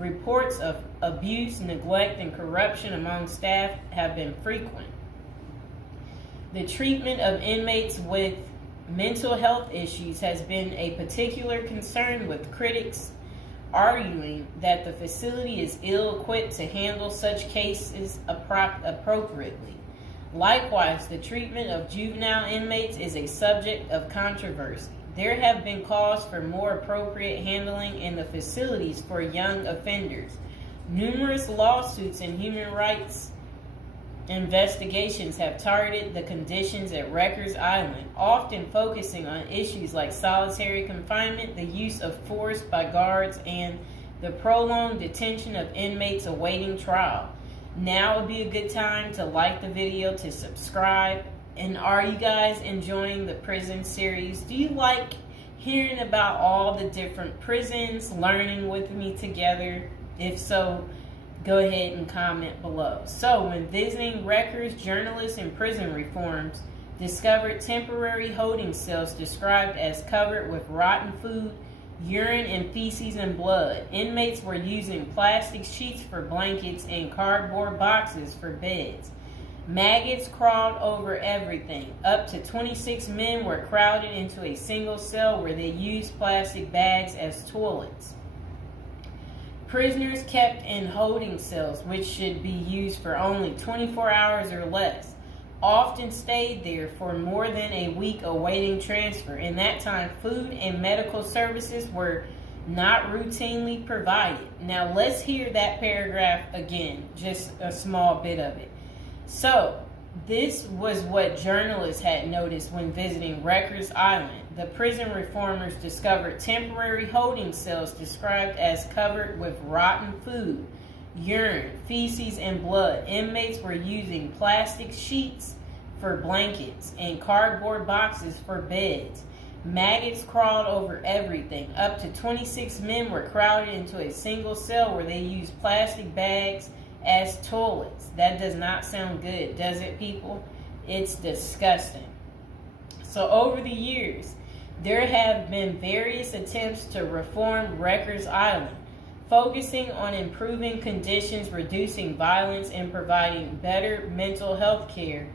Reports of abuse, neglect, and corruption among staff have been frequent. The treatment of inmates with mental health issues has been a particular concern, with critics arguing that the facility is ill-equipped to handle such cases appropriately. Likewise, the treatment of juvenile inmates is a subject of controversy. There have been calls for more appropriate handling in the facilities for young offenders. Numerous lawsuits and human rights investigations have targeted the conditions at Rikers Island, often focusing on issues like solitary confinement, the use of force by guards, and the prolonged detention of inmates awaiting trial. Now would be a good time to like the video, to subscribe. And are you guys enjoying the prison series? Do you like hearing about all the different prisons, learning with me together? If so, go ahead and comment below. So, when visiting Rikers, journalists in prison reforms discovered temporary holding cells described as covered with rotten food, urine, and feces and blood. Inmates were using plastic sheets for blankets and cardboard boxes for beds. Maggots crawled over everything. Up to 26 men were crowded into a single cell where they used plastic bags as toilets. Prisoners kept in holding cells, which should be used for only 24 hours or less, often stayed there for more than a week awaiting transfer. In that time, food and medical services were not routinely provided. Now let's hear that paragraph again, just a small bit of it. So, this was what journalists had noticed when visiting Rikers Island. The prison reformers discovered temporary holding cells described as covered with rotten food, urine, feces, and blood. Inmates were using plastic sheets for blankets and cardboard boxes for beds. Maggots crawled over everything. Up to 26 men were crowded into a single cell where they used plastic bags as toilets. That does not sound good, does it, people? It's disgusting. So over the years, there have been various attempts to reform Rikers Island, focusing on improving conditions, reducing violence, and providing better mental health care.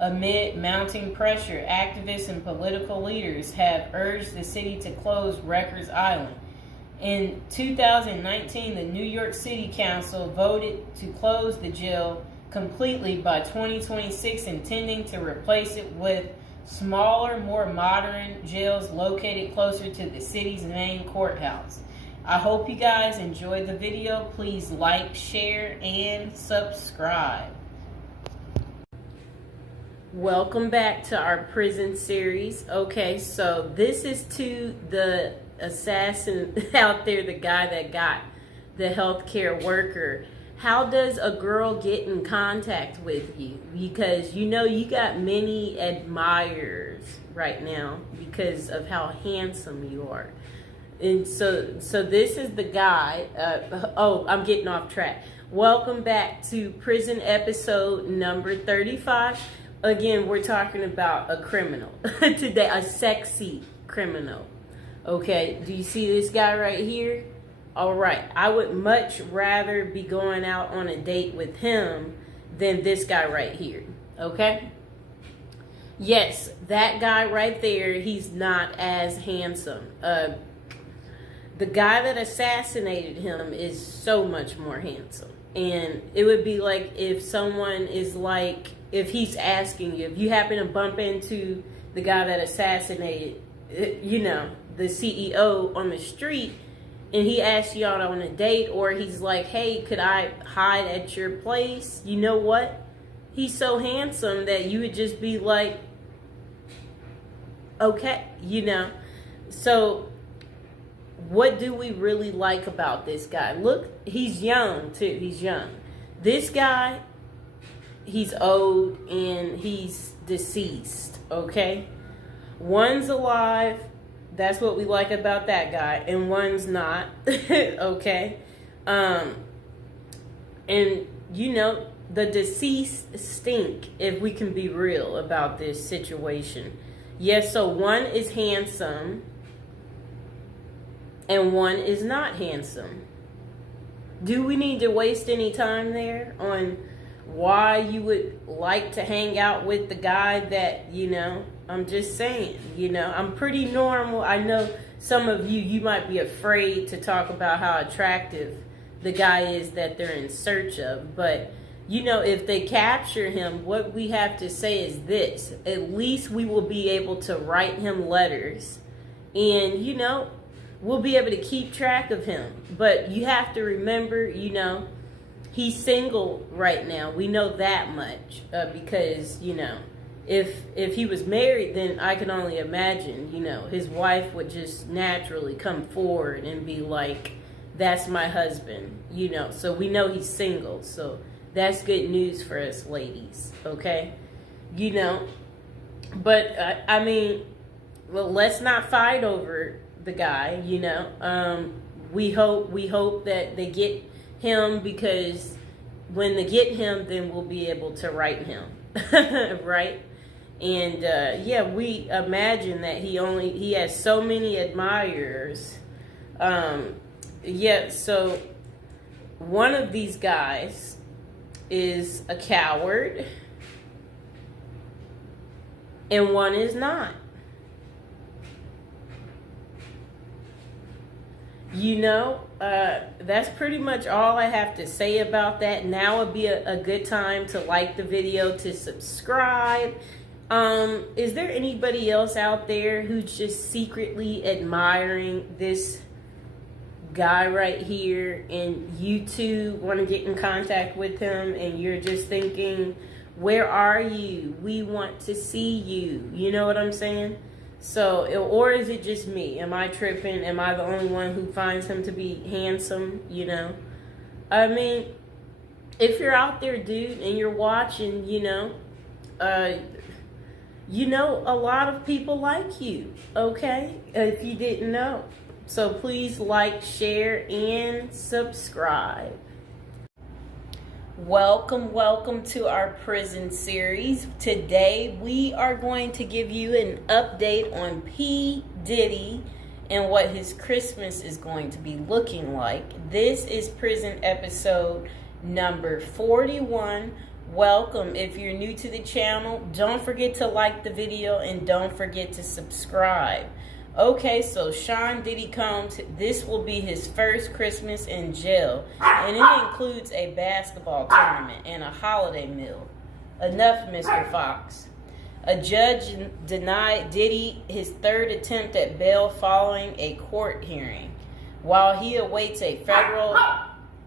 Amid mounting pressure, activists and political leaders have urged the city to close Rikers Island. In 2019, the New York City Council voted to close the jail completely by 2026, intending to replace it with smaller, more modern jails located closer to the city's main courthouse. I hope you guys enjoyed the video. Please like, share, and subscribe. Welcome back to our prison series. Okay, so this is to the assassin out there, the guy that got the healthcare worker. How does a girl get in contact with you? Because you know you got many admirers right now because of how handsome you are. And so this is the guy. Oh, I'm getting off track. Welcome back to prison episode number 35. Again, we're talking about a criminal today, a sexy criminal. Okay, do you see this guy right here? All right, I would much rather be going out on a date with him than this guy right here, okay? Yes, that guy right there, he's not as handsome. The guy that assassinated him is so much more handsome. And it would be like if someone is like, if he's asking you, if you happen to bump into the guy that assassinated, you know, the CEO on the street, and he asks you out on a date, or he's like, hey, could I hide at your place? You know what? He's so handsome that you would just be like, okay, you know. So what do we really like about this guy? Look, he's young too. He's young. This guy, he's old and he's deceased, okay? One's alive. That's what we like about that guy, and one's not. Okay, and you know, the deceased stink, if we can be real about this situation. Yes, so one is handsome and one is not handsome. Do we need to waste any time there on why you would like to hang out with the guy that, I'm just saying, I'm pretty normal. I know some of you might be afraid to talk about how attractive the guy is that they're in search of. But, if they capture him, what we have to say is this. At least we will be able to write him letters. And, we'll be able to keep track of him. But you have to remember, he's single right now. We know that much because, if he was married, then I can only imagine, his wife would just naturally come forward and be like, that's my husband, So we know he's single. So that's good news for us ladies, okay? But, well, let's not fight over the guy, we hope that they get him, because when they get him, then we'll be able to write him, right? And we imagine that he has so many admirers. So one of these guys is a coward and one is not. That's pretty much all I have to say about that. Now would be a good time to like the video, to subscribe. Is there anybody else out there who's just secretly admiring this guy right here, and you too want to get in contact with him, and you're just thinking, where are you? We want to see you. You know what I'm saying? So, or is it just me? Am I tripping? Am I the only one who finds him to be handsome? If you're out there, dude, and you're watching, a lot of people like you, okay? If you didn't know. So please like, share, and subscribe. Welcome to our prison series. Today we are going to give you an update on P. Diddy and what his Christmas is going to be looking like. This is prison episode number 41. Welcome. If you're new to the channel, don't forget to like the video and don't forget to subscribe. Okay, so Sean Diddy Combs, this will be his first Christmas in jail, and it includes a basketball tournament and a holiday meal. Enough, Mr. Fox. A judge denied Diddy his third attempt at bail following a court hearing, while he awaits a federal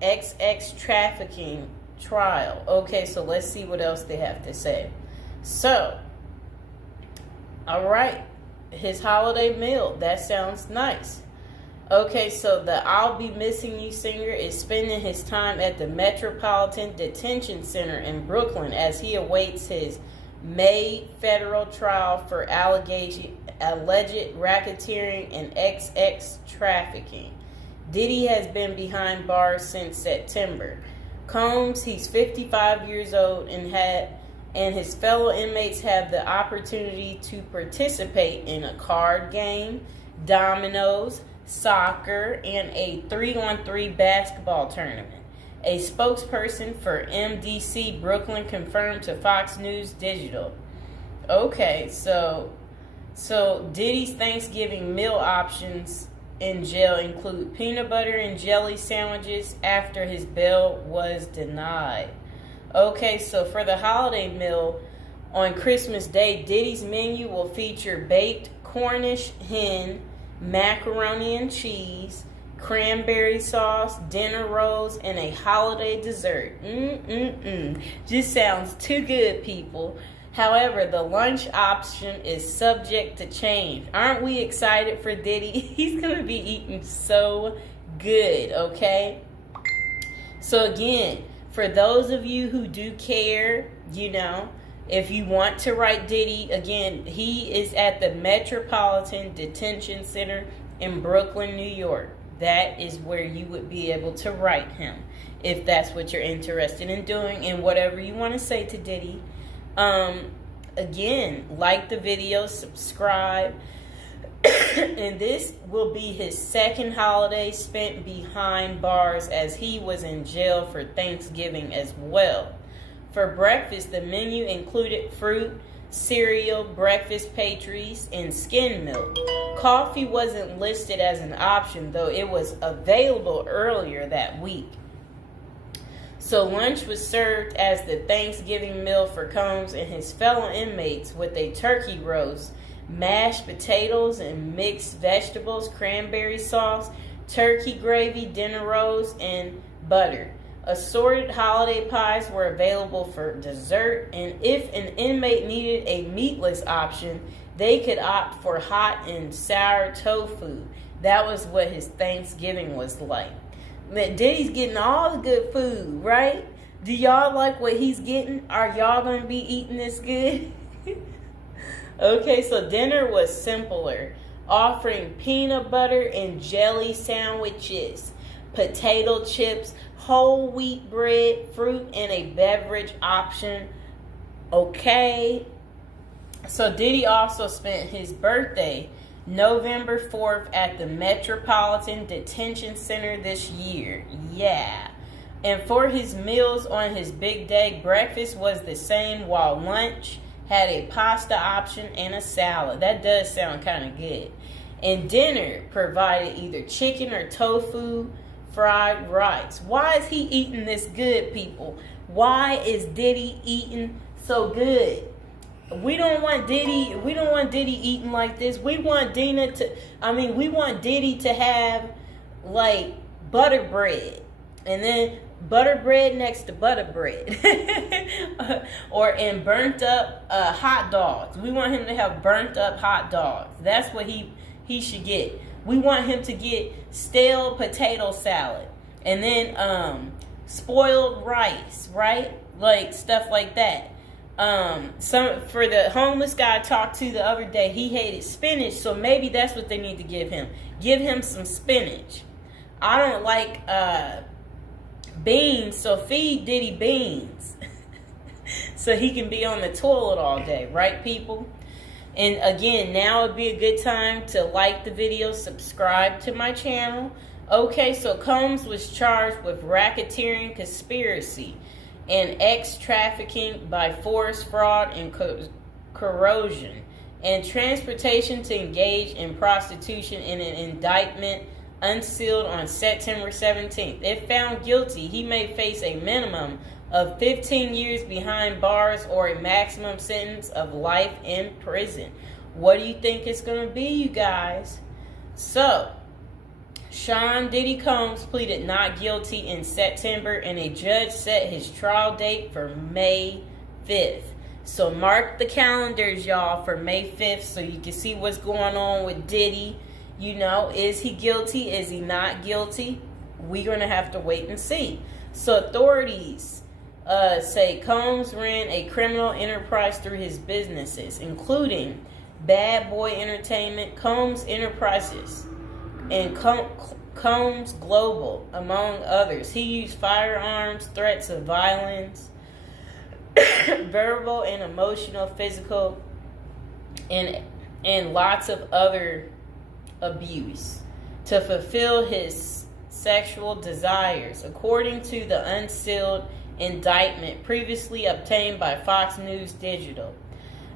XX trafficking trial. Okay, so let's see what else they have to say. So, all right. His holiday meal, that sounds nice. Okay, so the I'll Be Missing You singer is spending his time at the Metropolitan Detention Center in Brooklyn as he awaits his May federal trial for alleged racketeering and XX trafficking. Diddy has been behind bars since September. Combs, he's 55 years old and his fellow inmates have the opportunity to participate in a card game, dominoes, soccer, and a 3-on-3 basketball tournament. A spokesperson for MDC Brooklyn confirmed to Fox News Digital. Okay, so Diddy's Thanksgiving meal options in jail include peanut butter and jelly sandwiches after his bail was denied. Okay, so for the holiday meal on Christmas Day, Diddy's menu will feature baked Cornish hen, macaroni and cheese, cranberry sauce, dinner rolls, and a holiday dessert. Just sounds too good, people. However, the lunch option is subject to change. Aren't we excited for Diddy? He's going to be eating so good, okay? So again, for those of you who do care, if you want to write Diddy, again, he is at the Metropolitan Detention Center in Brooklyn, New York. That is where you would be able to write him if that's what you're interested in doing, and whatever you want to say to Diddy. Again, like the video, subscribe, And this will be his second holiday spent behind bars, as he was in jail for Thanksgiving as well. For breakfast, the menu included fruit, cereal, breakfast pastries, and skim milk. Coffee wasn't listed as an option, though it was available earlier that week. So lunch was served as the Thanksgiving meal for Combs and his fellow inmates, with a turkey roast, mashed potatoes and mixed vegetables, cranberry sauce, turkey gravy, dinner rolls, and butter. Assorted holiday pies were available for dessert, and if an inmate needed a meatless option, they could opt for hot and sour tofu. That was what his Thanksgiving was like. Diddy's getting all the good food, right? Do y'all like what he's getting? Are y'all going to be eating this good? Okay, so dinner was simpler, offering peanut butter and jelly sandwiches, potato chips, whole wheat bread, fruit, and a beverage option. Okay. So Diddy also spent his birthday, November 4th, at the Metropolitan Detention Center this year. Yeah. And for his meals on his big day, breakfast was the same, while lunch had a pasta option and a salad. That does sound kind of good. And dinner provided either chicken or tofu, fried rice. Why is he eating this good, people? Why is Diddy eating so good? We don't want Diddy eating like this. We want Diddy to have like butter bread, and then butter bread next to butter bread. and burnt up hot dogs. We want him to have burnt up hot dogs. That's what he should get. We want him to get stale potato salad, and then spoiled rice, right? Like stuff like that. For the homeless guy I talked to the other day, he hated spinach, so maybe that's what they need to give him. Give him some spinach. I don't like beans, so feed Diddy beans. So he can be on the toilet all day, right, people? And again, now would be a good time to like the video, subscribe to my channel. Okay, so Combs was charged with racketeering, conspiracy, and trafficking by force, fraud, and corrosion, and transportation to engage in prostitution in an indictment unsealed on September 17th. If found guilty, he may face a minimum of 15 years behind bars or a maximum sentence of life in prison. What do you think it's going to be, you guys? So, Sean Diddy Combs pleaded not guilty in September, and a judge set his trial date for May 5th. So mark the calendars, y'all, for May 5th so you can see what's going on with Diddy. You know, is he guilty? Is he not guilty? We're going to have to wait and see. So authorities say Combs ran a criminal enterprise through his businesses, including Bad Boy Entertainment, Combs Enterprises, and Combs Global, among others. He used firearms, threats of violence, verbal and emotional, physical, and lots of other abuse to fulfill his sexual desires, according to the unsealed indictment previously obtained by Fox News Digital.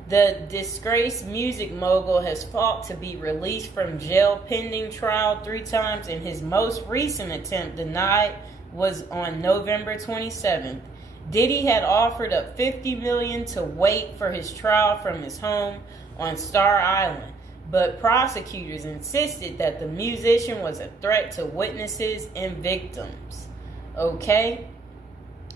The disgraced music mogul has fought to be released from jail pending trial 3 times, and his most recent attempt, denied, was on November 27th. Diddy had offered up $50 million to wait for his trial from his home on Star Island, but prosecutors insisted that the musician was a threat to witnesses and victims. Okay?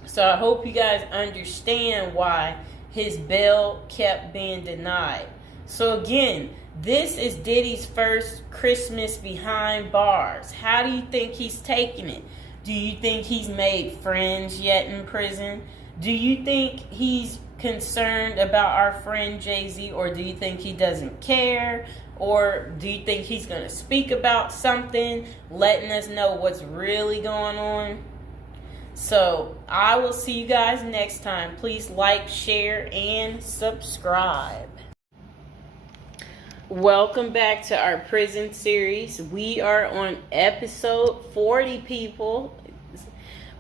So I hope you guys understand why his bail kept being denied. So again, this is Diddy's first Christmas behind bars. How do you think he's taking it? Do you think he's made friends yet in prison? Do you think he's concerned about our friend Jay-Z, or do you think he doesn't care? Or do you think he's going to speak about something, letting us know what's really going on? So, I will see you guys next time. Please like, share, and subscribe. Welcome back to our prison series. We are on episode 40, people.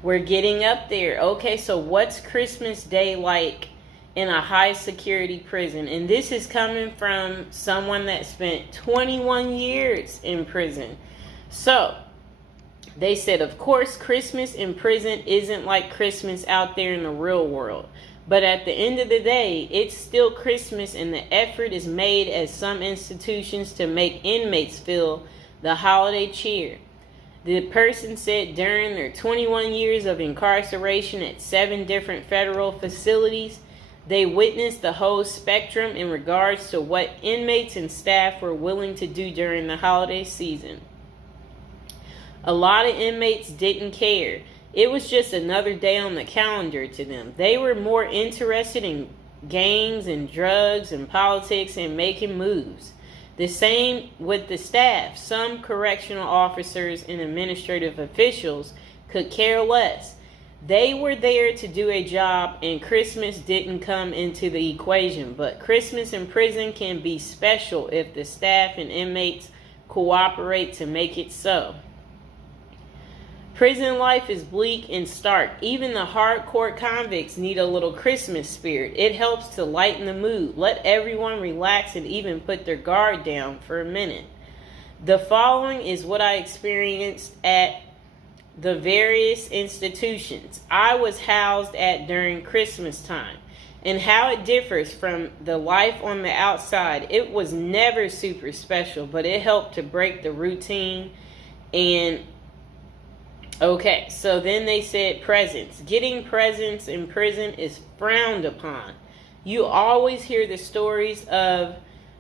We're getting up there. Okay, so what's Christmas Day like in a high security prison? And this is coming from someone that spent 21 years in prison. So, they said, of course, Christmas in prison isn't like Christmas out there in the real world. But at the end of the day, it's still Christmas, and the effort is made at some institutions to make inmates feel the holiday cheer. The person said during their 21 years of incarceration at 7 different federal facilities, they witnessed the whole spectrum in regards to what inmates and staff were willing to do during the holiday season. A lot of inmates didn't care. It was just another day on the calendar to them. They were more interested in gangs and drugs and politics and making moves. The same with the staff. Some correctional officers and administrative officials could care less. They were there to do a job, and Christmas didn't come into the equation. But Christmas in prison can be special if the staff and inmates cooperate to make it so. Prison life is bleak and stark. Even the hardcore convicts need a little Christmas spirit. It helps to lighten the mood, let everyone relax, and even put their guard down for a minute. The following is what I experienced at the various institutions I was housed at during Christmas time, and how it differs from the life on the outside. It was never super special, but it helped to break the routine. And okay, so then they said presents. Getting presents in prison is frowned upon. You always hear the stories of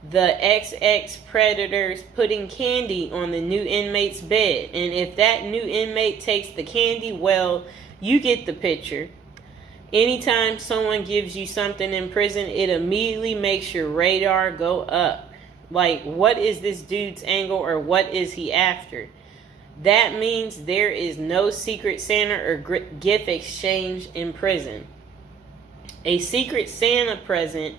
the XX predators putting candy on the new inmate's bed. And if that new inmate takes the candy, well, you get the picture. Anytime someone gives you something in prison, it immediately makes your radar go up. Like, what is this dude's angle, or what is he after? That means there is no secret Santa or gift exchange in prison. A secret Santa present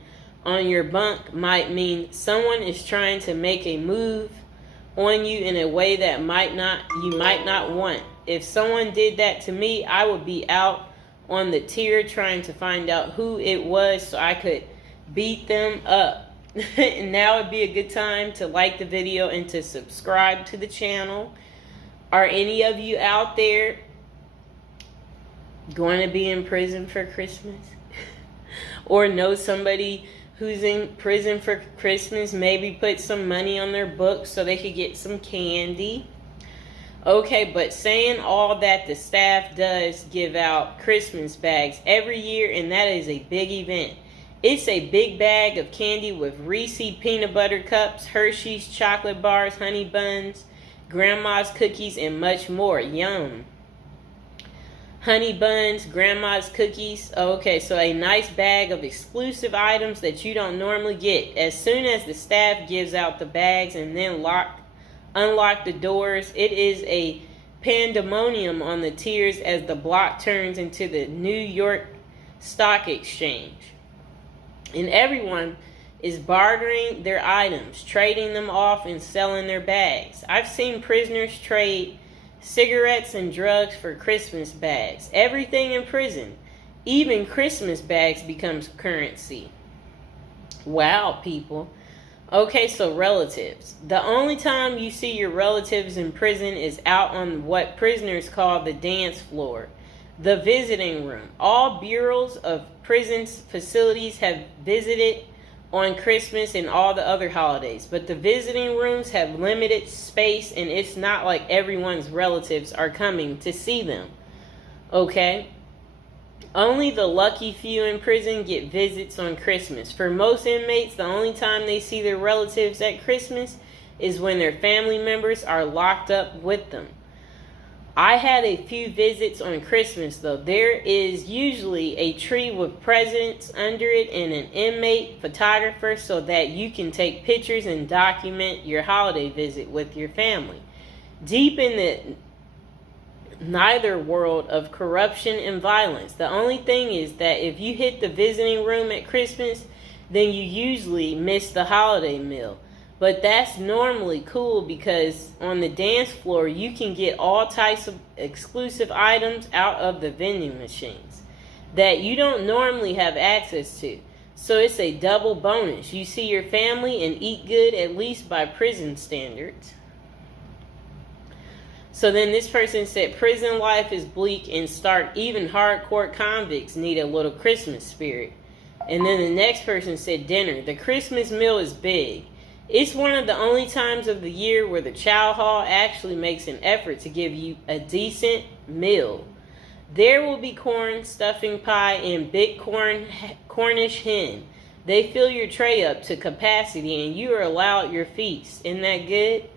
on your bunk might mean someone is trying to make a move on you in a way that you might not want. If someone did that to me, I would be out on the tier trying to find out who it was so I could beat them up. And now would be a good time to like the video and to subscribe to the channel. Are any of you out there going to be in prison for Christmas? Or know somebody who's in prison for Christmas? Maybe put some money on their books so they could get some candy. Okay, but saying all that, the staff does give out Christmas bags every year, and that is a big event. It's a big bag of candy with Reese's peanut butter cups, Hershey's chocolate bars, honey buns, grandma's cookies, and much more. Yum. Honey buns, grandma's cookies. Okay, so a nice bag of exclusive items that you don't normally get. As soon as the staff gives out the bags and then unlock the doors, it is a pandemonium on the tiers as the block turns into the New York Stock Exchange. And everyone is bartering their items, trading them off and selling their bags. I've seen prisoners trade cigarettes and drugs for Christmas bags. Everything in prison, even Christmas bags, becomes currency. Wow, people. Okay, so relatives. The only time you see your relatives in prison is out on what prisoners call the dance floor, the visiting room. All bureaus of prison facilities have visited on Christmas and all the other holidays, but the visiting rooms have limited space, and it's not like everyone's relatives are coming to see them. Okay? Only the lucky few in prison get visits on Christmas. For most inmates, the only time they see their relatives at Christmas is when their family members are locked up with them. I had a few visits on Christmas, though. There is usually a tree with presents under it and an inmate photographer so that you can take pictures and document your holiday visit with your family. Deep in the neither world of corruption and violence, the only thing is that if you hit the visiting room at Christmas, then you usually miss the holiday meal. But that's normally cool because on the dance floor you can get all types of exclusive items out of the vending machines that you don't normally have access to. So it's a double bonus. You see your family and eat good, at least by prison standards. So then this person said prison life is bleak and stark. Even hardcore convicts need a little Christmas spirit. And then the next person said dinner. The Christmas meal is big. It's one of the only times of the year where the chow hall actually makes an effort to give you a decent meal. There will be corn, stuffing pie, and big Cornish hen. They fill your tray up to capacity and you are allowed your feast. Isn't that good?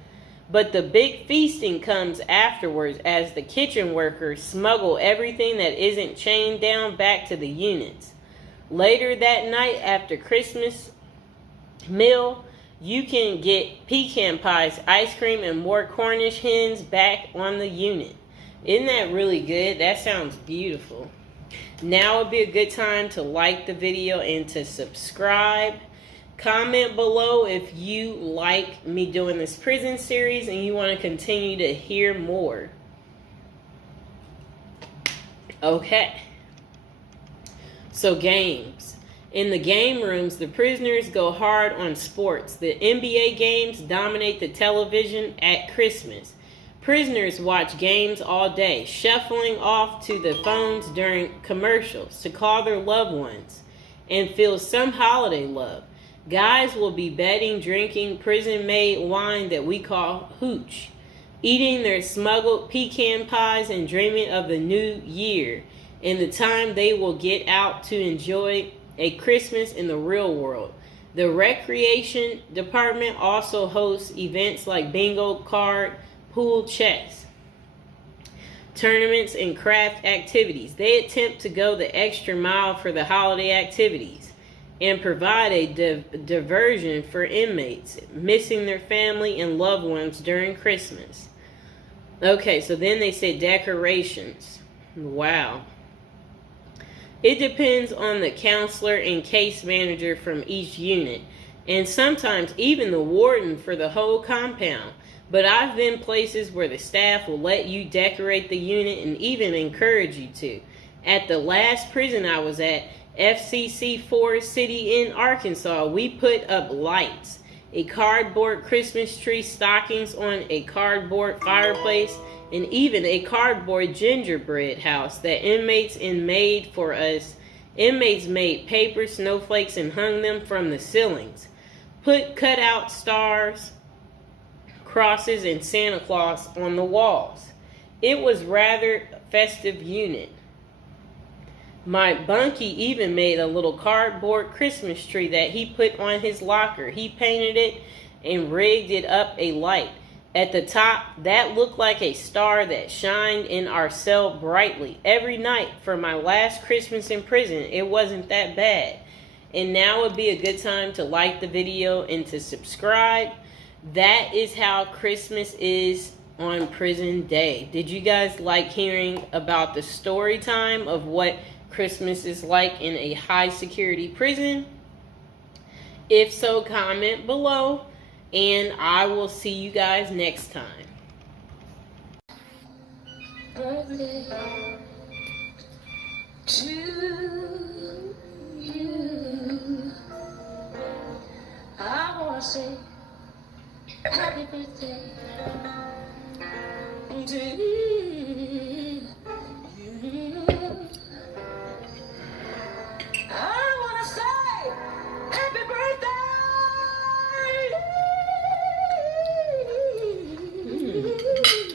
But the big feasting comes afterwards as the kitchen workers smuggle everything that isn't chained down back to the units. Later that night after Christmas meal, you can get pecan pies, ice cream, and more Cornish hens back on the unit. Isn't that really good? That sounds beautiful. Now would be a good time to like the video and to subscribe. Comment below if you like me doing this prison series and you want to continue to hear more. Okay. So games. In the game rooms, the prisoners go hard on sports. The NBA games dominate the television at Christmas. Prisoners watch games all day, shuffling off to the phones during commercials to call their loved ones and feel some holiday love. Guys will be betting, drinking prison-made wine that we call hooch, eating their smuggled pecan pies and dreaming of the new year and the time they will get out to enjoy a Christmas in the real world. The recreation department also hosts events like bingo card, pool, chess, tournaments, and craft activities. They attempt to go the extra mile for the holiday activities and provide a diversion for inmates missing their family and loved ones during Christmas. Okay, so then they say decorations. Wow. It depends on the counselor and case manager from each unit, and sometimes even the warden for the whole compound. But I've been places where the staff will let you decorate the unit and even encourage you to. At the last prison I was at, FCC Forest City in Arkansas, we put up lights, a cardboard Christmas tree, stockings on a cardboard fireplace, and even a cardboard gingerbread house that inmates made for us. Inmates made paper snowflakes and hung them from the ceilings. Put cutout stars, crosses, and Santa Claus on the walls. It was rather festive unit. My bunkie even made a little cardboard Christmas tree that he put on his locker. He painted it and rigged it up a light. At the top, that looked like a star that shined in our cell brightly. Every night for my last Christmas in prison, it wasn't that bad. And now would be a good time to like the video and to subscribe. That is how Christmas is on prison day. Did you guys like hearing about the story time of what Christmas is like in a high security prison? If so, comment below, and I will see you guys next time. Birthday to you. I wanna say happy birthday to you. I wanna say happy birthday.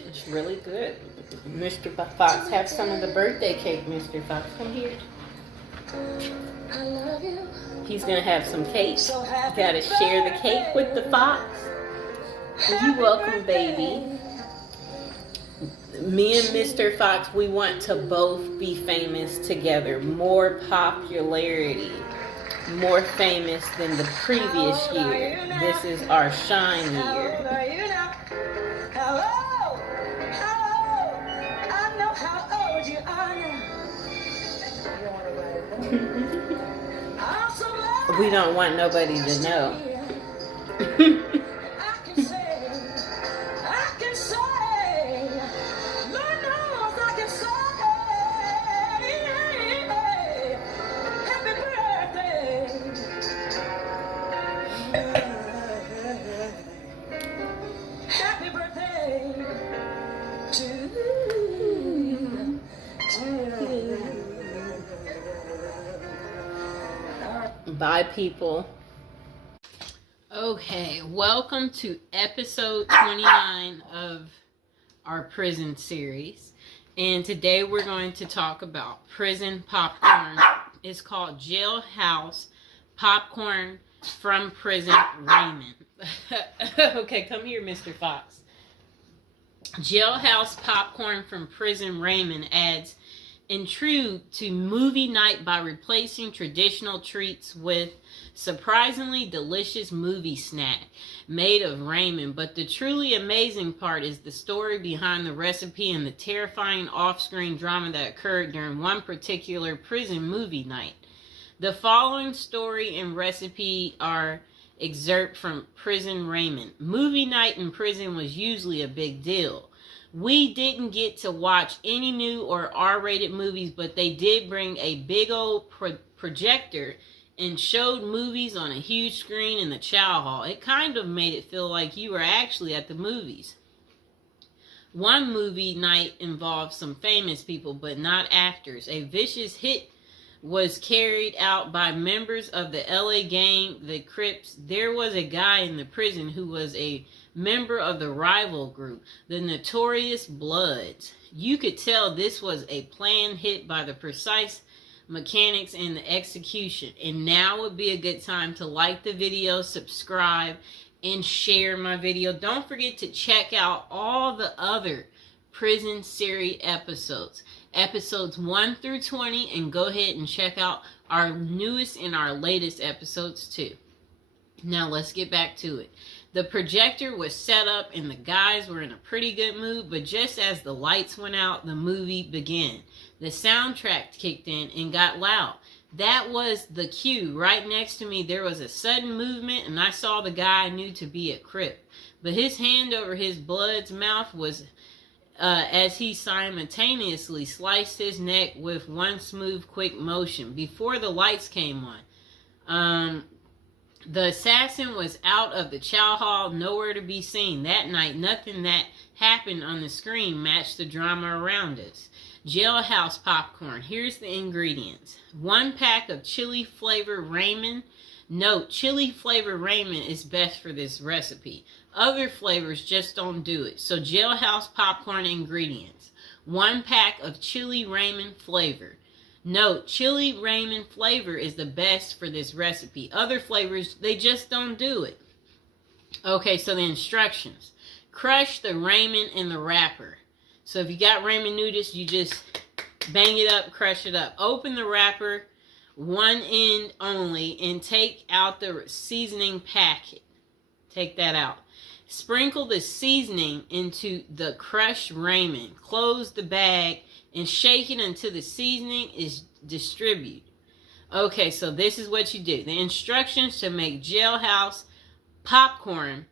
It's really good. Mr. Fox, have some of the birthday cake, Mr. Fox. Come here. I love you. He's gonna have some cake. So you gotta share the cake with the fox. You're welcome, baby. Me and Mr. Fox, we want to both be famous together. More popularity. More famous than the previous year. This is our shine year. Hello. I know how old you are now. We don't want nobody to know. Happy birthday to you. Bye, people. Okay, welcome to episode 29 of our prison series. And today we're going to talk about prison popcorn. It's called Jailhouse Popcorn from Prison Raymond. Okay, come here, Mr. Fox. Jailhouse Popcorn from Prison Raymond adds intrigue to movie night by replacing traditional treats with surprisingly delicious movie snack made of Raymond. But the truly amazing part is the story behind the recipe and the terrifying off-screen drama that occurred during one particular prison movie night. The following story and recipe are excerpt from Prison Raymond. Movie night in prison was usually a big deal. We didn't get to watch any new or R-rated movies, but they did bring a big old projector and showed movies on a huge screen in the chow hall. It kind of made it feel like you were actually at the movies. One movie night involved some famous people, but not actors. A vicious hit was carried out by members of the LA gang, the Crips. There was a guy in the prison who was a member of the rival group, the Notorious Bloods. You could tell this was a planned hit by the precise mechanics and the execution. And now would be a good time to like the video, subscribe, and share my video. Don't forget to check out all the other prison series episodes. Episodes 1 through 20, and go ahead and check out our newest and our latest episodes too. Now let's get back to it. The projector was set up and the guys were in a pretty good mood, but just as the lights went out, the movie began. The soundtrack kicked in and got loud. That was the cue. Right next to me, there was a sudden movement, and I saw the guy I knew to be a Crip. But his hand over his blood's mouth was as he simultaneously sliced his neck with one smooth, quick motion. Before the lights came on, the assassin was out of the chow hall, nowhere to be seen. That night, nothing that happened on the screen matched the drama around us. Jailhouse popcorn. Here's the ingredients. 1 pack of chili flavor Raymond. Note, chili flavor Raymond is best for this recipe. Other flavors just don't do it. So Jailhouse popcorn ingredients. 1 pack of chili Raymond flavor. Note, chili Raymond flavor is the best for this recipe. Other flavors, they just don't do it. Okay, so the instructions. Crush the Raymond in the wrapper. So if you got Raymond noodles, you just bang it up, crush it up. Open the wrapper, one end only, and take out the seasoning packet. Take that out. Sprinkle the seasoning into the crushed Raymond. Close the bag and shake it until the seasoning is distributed. Okay, so this is what you do. The instructions to make Jailhouse popcorn.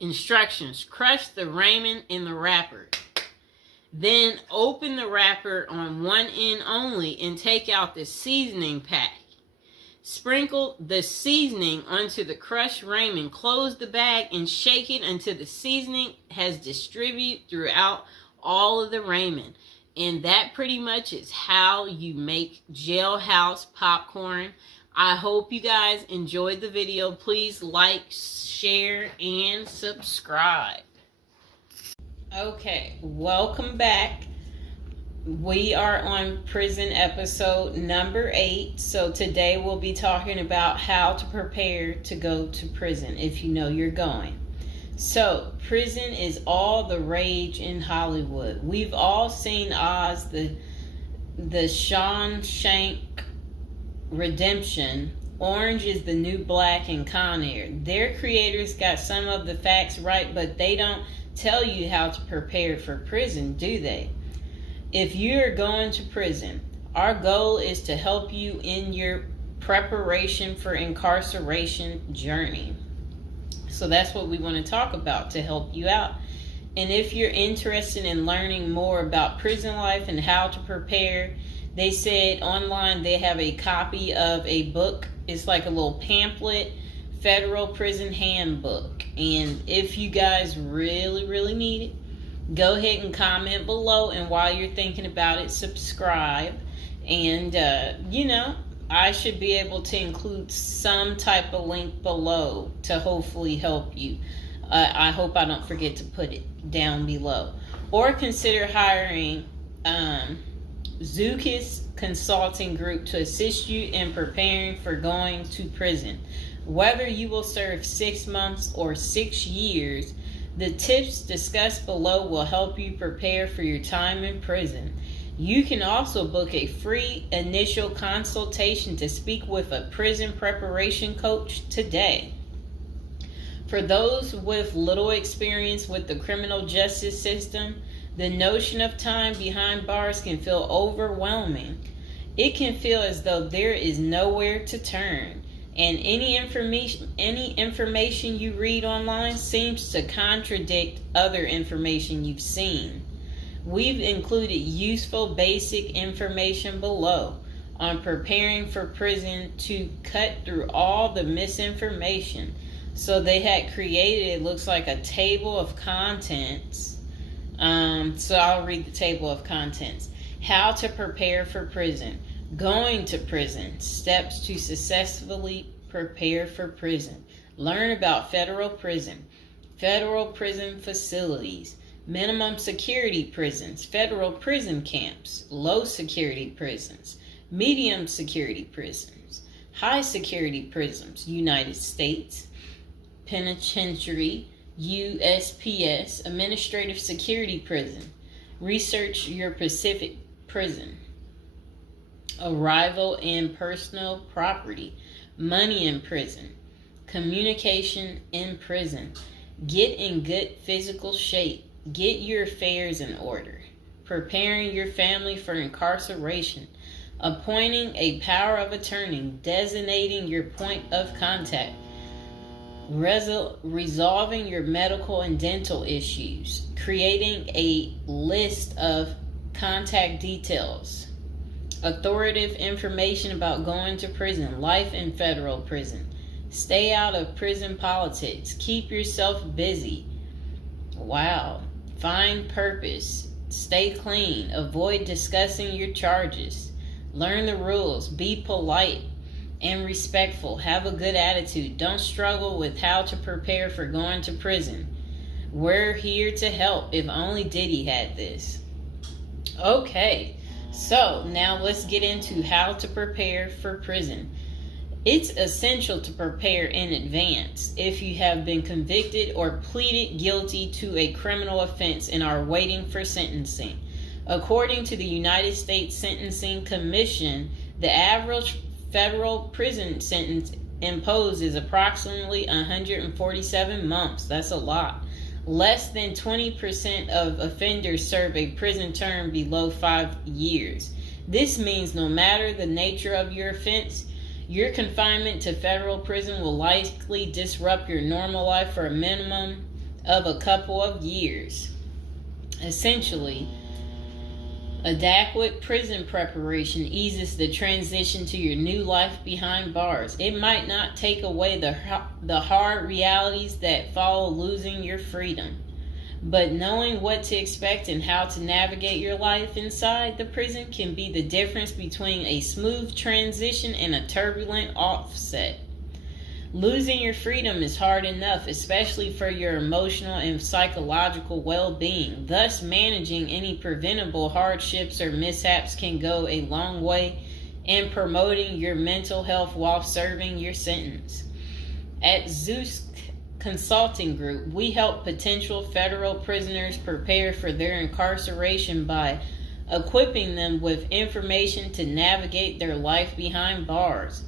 Instructions. Crush the Raymond in the wrapper. Then open the wrapper on one end only and take out the seasoning pack. Sprinkle the seasoning onto the crushed Raymond. Close the bag and shake it until the seasoning has distributed throughout all of the Raymond. And that pretty much is how you make Jailhouse popcorn. I hope you guys enjoyed the video. Please like, share, and subscribe. Okay, welcome back. We are on prison episode number 8. So today we'll be talking about how to prepare to go to prison if you know you're going. So, prison is all the rage in Hollywood. We've all seen Oz, the Shawshank Redemption. Orange is the New Black, and Con Air. Their creators got some of the facts right, but they don't tell you how to prepare for prison, do they? If you're going to prison, our goal is to help you in your preparation for incarceration journey. So that's what we want to talk about to help you out. And if you're interested in learning more about prison life and how to prepare, they said online they have a copy of a book. It's like a little pamphlet Federal Prison Handbook. And if you guys really need it, go ahead and comment below. And while you're thinking about it, subscribe. And, I should be able to include some type of link below to hopefully help you. I hope I don't forget to put it down below. Or consider hiring Zukis Consulting Group to assist you in preparing for going to prison. Whether you will serve 6 months or 6 years, the tips discussed below will help you prepare for your time in prison. You can also book a free initial consultation to speak with a prison preparation coach today. For those with little experience with the criminal justice system, the notion of time behind bars can feel overwhelming. It can feel as though there is nowhere to turn, and any information you read online seems to contradict other information you've seen. We've included useful basic information below on preparing for prison to cut through all the misinformation. So they had created, it looks like a table of contents. So I'll read the table of contents. How to prepare for prison. Going to prison. Steps to successfully prepare for prison. Learn about federal prison. Federal prison facilities. Minimum security prisons, federal prison camps, low security prisons, medium security prisons, high security prisons, United States Penitentiary, USPS, administrative security prison, research your Pacific prison, arrival and personal property, money in prison, communication in prison, get in good physical shape, get your affairs in order, preparing your family for incarceration, appointing a power of attorney, designating your point of contact, resolving your medical and dental issues, creating a list of contact details, authoritative information about going to prison, life in federal prison, stay out of prison politics, keep yourself busy. Wow. Find purpose. Stay clean. Avoid discussing your charges. Learn the rules. Be polite and respectful. Have a good attitude. Don't struggle with how to prepare for going to prison. We're here to help. If only Diddy had this. Okay, so now let's get into how to prepare for prison. It's essential to prepare in advance if you have been convicted or pleaded guilty to a criminal offense and are waiting for sentencing. According to the United States Sentencing Commission, the average federal prison sentence imposed is approximately 147 months. That's a lot. Less than 20% of offenders serve a prison term below 5 years. This means no matter the nature of your offense, your confinement to federal prison will likely disrupt your normal life for a minimum of a couple of years. Essentially, adequate prison preparation eases the transition to your new life behind bars. It might not take away the hard realities that follow losing your freedom, but knowing what to expect and how to navigate your life inside the prison can be the difference between a smooth transition and a turbulent offset. Losing your freedom is hard enough, especially for your emotional and psychological well-being. Thus, managing any preventable hardships or mishaps can go a long way in promoting your mental health while serving your sentence. At Zeus Consulting Group, we help potential federal prisoners prepare for their incarceration by equipping them with information to navigate their life behind bars.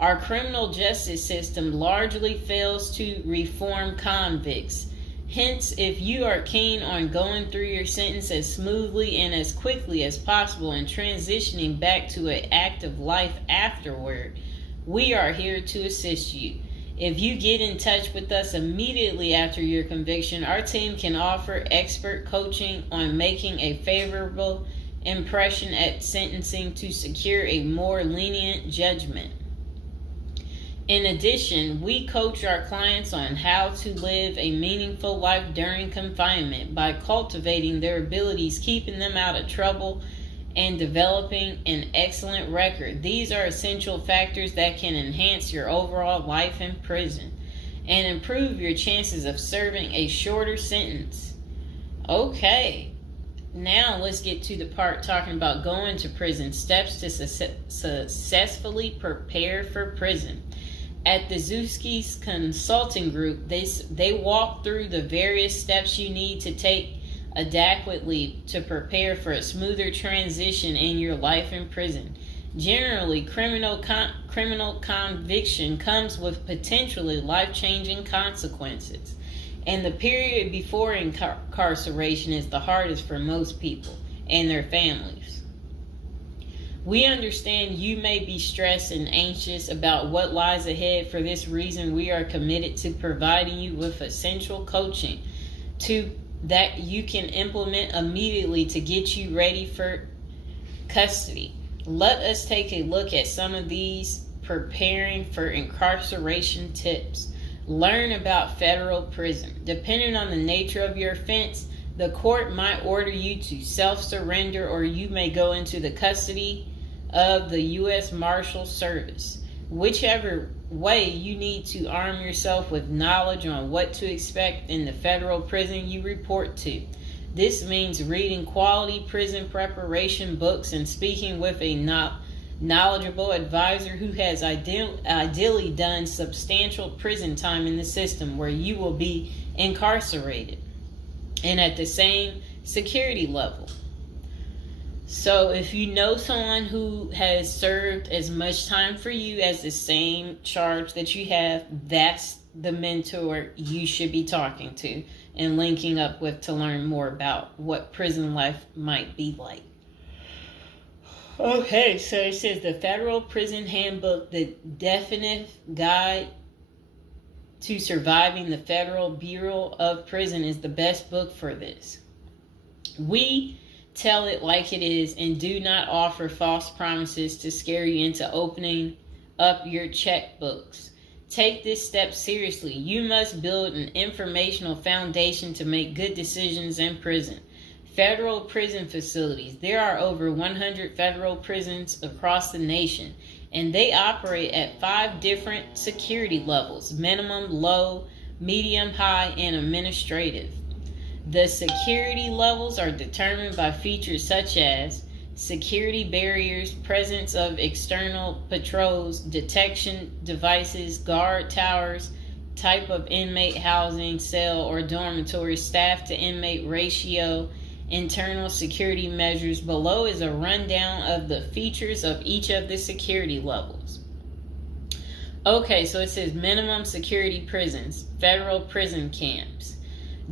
Our criminal justice system largely fails to reform convicts. Hence, if you are keen on going through your sentence as smoothly and as quickly as possible and transitioning back to an active life afterward, we are here to assist you. If you get in touch with us immediately after your conviction, our team can offer expert coaching on making a favorable impression at sentencing to secure a more lenient judgment. In addition, we coach our clients on how to live a meaningful life during confinement by cultivating their abilities, keeping them out of trouble, and developing an excellent record. These are essential factors that can enhance your overall life in prison and improve your chances of serving a shorter sentence. Okay, now let's get to the part talking about going to prison, steps to successfully prepare for prison. At the Zuski's Consulting Group, they walk through the various steps you need to take adequately to prepare for a smoother transition in your life in prison. Generally, criminal conviction comes with potentially life-changing consequences, and the period before incarceration is the hardest for most people and their families. We understand you may be stressed and anxious about what lies ahead. For this reason, we are committed to providing you with essential coaching that you can implement immediately to get you ready for custody. Let us take a look at some of these preparing for incarceration tips. Learn about federal prison. Depending on the nature of your offense, the court might order you to self-surrender, or you may go into the custody of the U.S. Marshal Service. Whichever way, you need to arm yourself with knowledge on what to expect in the federal prison you report to. This means reading quality prison preparation books and speaking with a knowledgeable advisor who has ideally done substantial prison time in the system where you will be incarcerated and at the same security level. So if you know someone who has served as much time for you as the same charge that you have, that's the mentor you should be talking to and linking up with to learn more about what prison life might be like. Okay, so it says the Federal Prison Handbook, the definitive guide to surviving the Federal Bureau of Prison, is the best book for this. We tell it like it is and do not offer false promises to scare you into opening up your checkbooks. Take this step seriously. You must build an informational foundation to make good decisions in prison. Federal prison facilities. There are over 100 federal prisons across the nation, and they operate at 5 different security levels: minimum, low, medium, high, and administrative. The security levels are determined by features such as security barriers, presence of external patrols, detection devices, guard towers, type of inmate housing, cell or dormitory, staff to inmate ratio, internal security measures. Below is a rundown of the features of each of the security levels. Okay, so it says minimum security prisons, federal prison camps.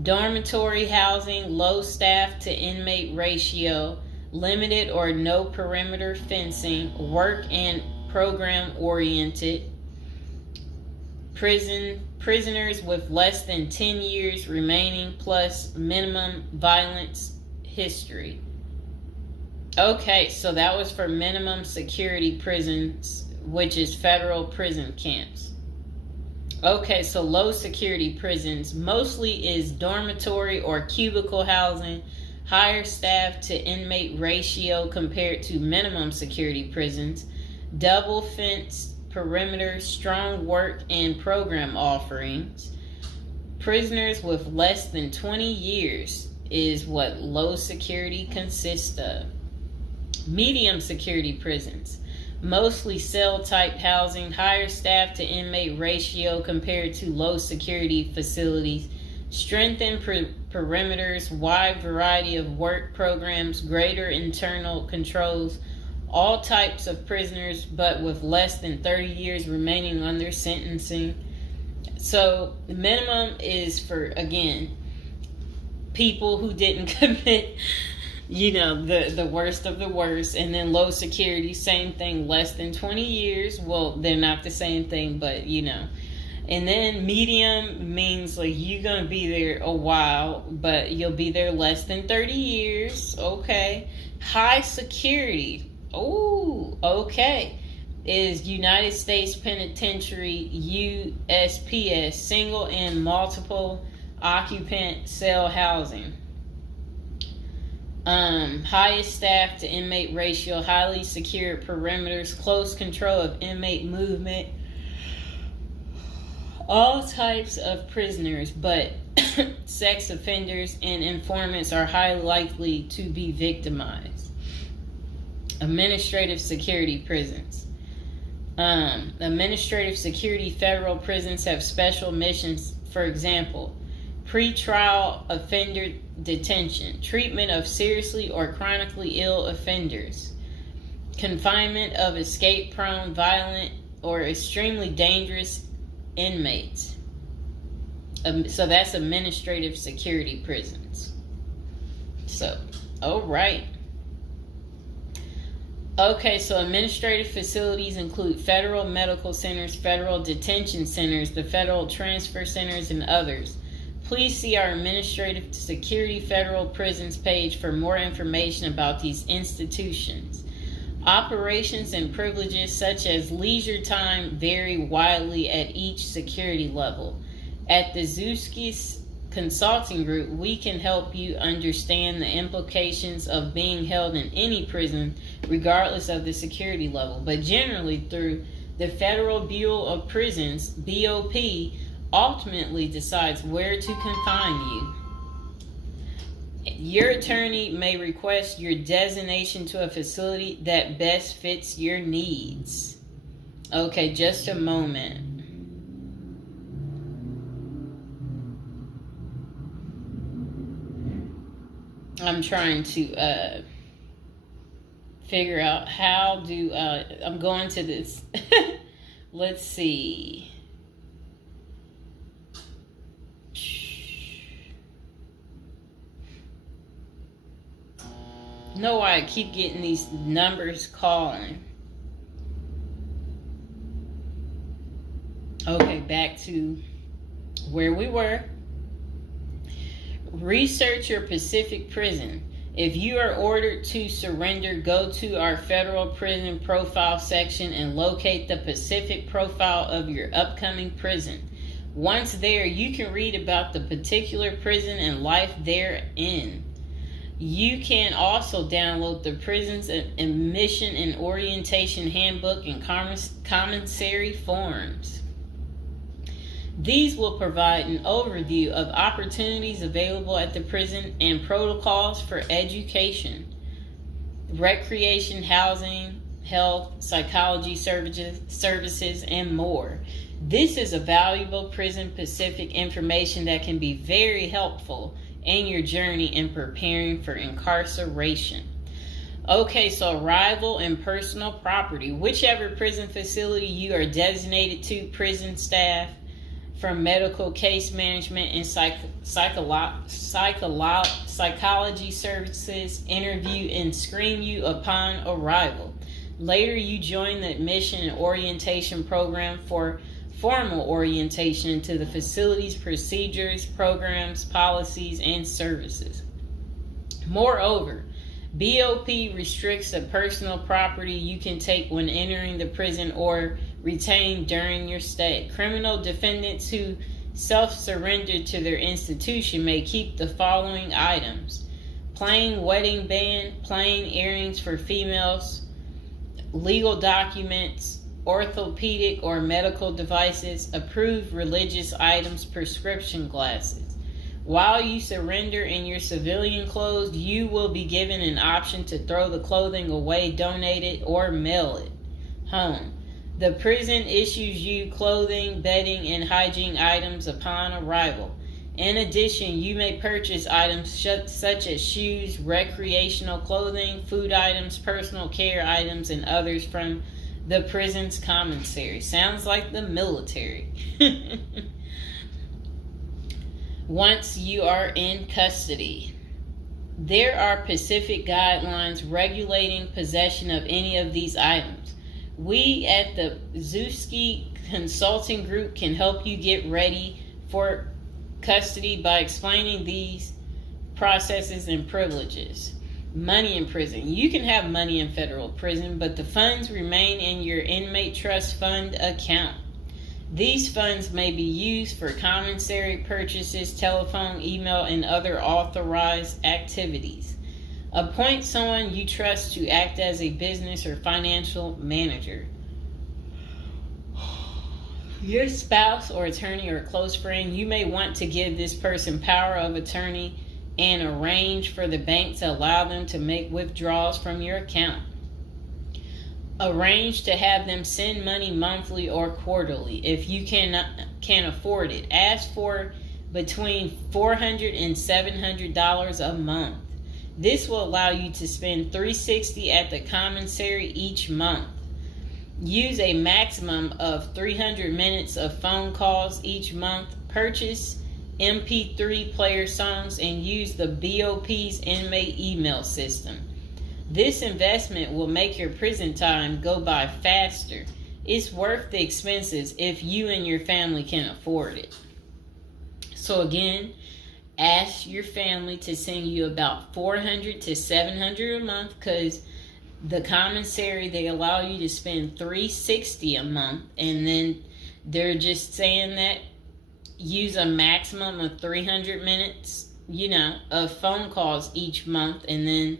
Dormitory housing, low staff to inmate ratio, limited or no perimeter fencing, work and program oriented. Prisoners with less than 10 years remaining plus minimum violence history. Okay, so that was for minimum security prisons, which is federal prison camps. Okay, so low security prisons mostly is dormitory or cubicle housing, higher staff to inmate ratio compared to minimum security prisons, double fenced perimeter, strong work and program offerings. Prisoners with less than 20 years is what low security consists of. Medium security prisons, mostly cell type housing, higher staff to inmate ratio compared to low security facilities, strengthened perimeters, wide variety of work programs, greater internal controls, all types of prisoners but with less than 30 years remaining on their sentencing. So the minimum is for, again, people who didn't commit the worst of the worst. And then low security, same thing, less than 20 years. Well, they're not the same thing, but And then medium means like you're going to be there a while, but you'll be there less than 30 years. Okay. High security. Oh, okay. is United States Penitentiary, USPS, single and multiple occupant cell housing. Highest staff to inmate ratio, highly secured perimeters, close control of inmate movement, all types of prisoners, but sex offenders and informants are highly likely to be victimized. Administrative security prisons. Administrative security federal prisons have special missions, for example, pretrial offender detention, treatment of seriously or chronically ill offenders, confinement of escape-prone, violent, or extremely dangerous inmates. So that's administrative security prisons. So, all right. Okay, so administrative facilities include federal medical centers, federal detention centers, the federal transfer centers, and others. Please see our Administrative Security Federal Prisons page for more information about these institutions. Operations and privileges such as leisure time vary widely at each security level. At the Zuski Consulting Group, we can help you understand the implications of being held in any prison, regardless of the security level. But generally, through the Federal Bureau of Prisons, BOP, ultimately decides where to confine you. Your attorney may request your designation to a facility that best fits your needs. Okay, just a moment. I'm trying to figure out how do I'm going to this. Let's see. Know why I keep getting these numbers calling. Okay, back to where we were. Research your Pacific prison. If you are ordered to surrender, go to our federal prison profile section and locate the Pacific profile of your upcoming prison. Once there, you can read about the particular prison and life therein. You can also download the prison's admission and orientation handbook and commissary forms. These will provide an overview of opportunities available at the prison and protocols for education, recreation, housing, health, psychology services, and more. This is a valuable Prison Pacific information that can be very helpful in your journey in preparing for incarceration. Okay, so arrival and personal property. Whichever prison facility you are designated to, prison staff from medical case management and psychology services interview and screen you upon arrival. Later, you join the admission and orientation program for formal orientation into the facility's procedures, programs, policies, and services. Moreover, BOP restricts the personal property you can take when entering the prison or retain during your stay. Criminal defendants who self-surrender to their institution may keep the following items: plain wedding band, plain earrings for females, legal documents, orthopedic or medical devices, approved religious items, prescription glasses. While you surrender in your civilian clothes, you will be given an option to throw the clothing away, donate it, or mail it home. The prison issues you clothing, bedding, and hygiene items upon arrival. In addition, you may purchase items such as shoes, recreational clothing, food items, personal care items, and others from the prison's commissary. Sounds like the military. Once you are in custody, there are Pacific guidelines regulating possession of any of these items. We at the Zuski Consulting Group can help you get ready for custody by explaining these processes and privileges. Money in prison. You can have money in federal prison, but the funds remain in your inmate trust fund account. These funds may be used for commissary purchases, telephone, email, and other authorized activities. Appoint someone you trust to act as a business or financial manager. Your spouse or attorney or close friend, you may want to give this person power of attorney and arrange for the bank to allow them to make withdrawals from your account. Arrange to have them send money monthly or quarterly if you can afford it. Ask for between $400 and $700 a month. This will allow you to spend $360 at the commissary each month. Use a maximum of 300 minutes of phone calls each month. Purchase MP3 player songs and use the BOP's inmate email system. This investment will make your prison time go by faster. It's worth the expenses if you and your family can afford it. So again, ask your family to send you about $400 to $700 a month, because the commissary, they allow you to spend $360 a month, and then they're just saying that use a maximum of 300 minutes, of phone calls each month, and then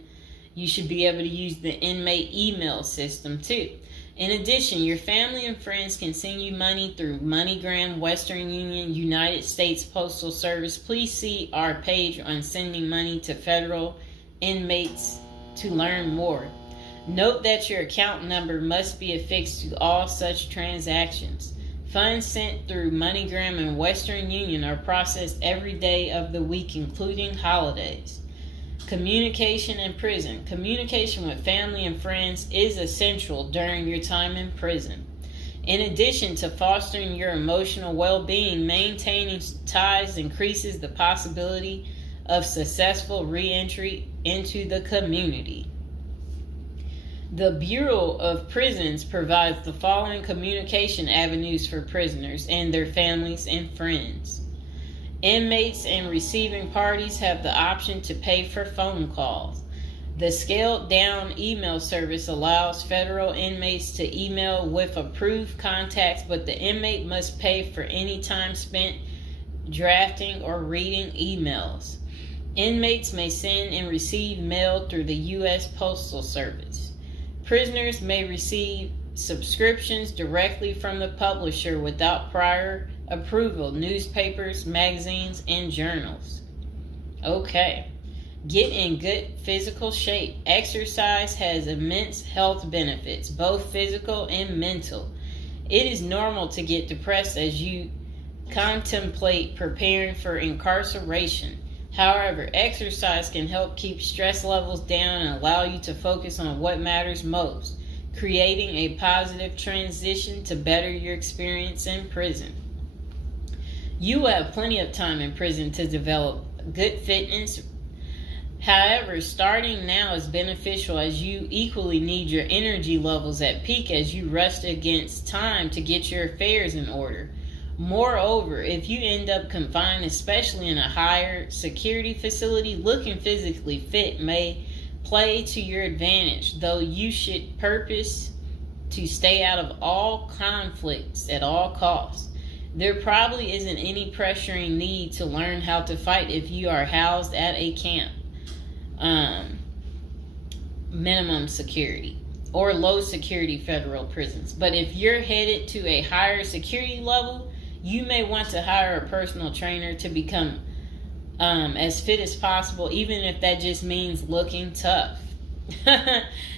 you should be able to use the inmate email system too. In addition, your family and friends can send you money through MoneyGram, Western Union, United States Postal Service. Please see our page on sending money to federal inmates to learn more. Note that your account number must be affixed to all such transactions. Funds sent through MoneyGram and Western Union are processed every day of the week, including holidays. Communication in prison. Communication with family and friends is essential during your time in prison. In addition to fostering your emotional well-being, maintaining ties increases the possibility of successful re-entry into the community. The Bureau of Prisons provides the following communication avenues for prisoners and their families and friends. Inmates and receiving parties have the option to pay for phone calls. The scaled-down email service allows federal inmates to email with approved contacts, but the inmate must pay for any time spent drafting or reading emails. Inmates may send and receive mail through the U.S. Postal Service. Prisoners may receive subscriptions directly from the publisher without prior approval, newspapers, magazines, and journals. Okay. Get in good physical shape. Exercise has immense health benefits, both physical and mental. It is normal to get depressed as you contemplate preparing for incarceration. However, exercise can help keep stress levels down and allow you to focus on what matters most, creating a positive transition to better your experience in prison. You will have plenty of time in prison to develop good fitness. However, starting now is beneficial as you equally need your energy levels at peak as you rush against time to get your affairs in order. Moreover, if you end up confined, especially in a higher security facility, looking physically fit may play to your advantage, though you should purpose to stay out of all conflicts at all costs. There probably isn't any pressuring need to learn how to fight if you are housed at a camp, minimum security, or low security federal prisons. But if you're headed to a higher security level, you may want to hire a personal trainer to become as fit as possible, even if that just means looking tough.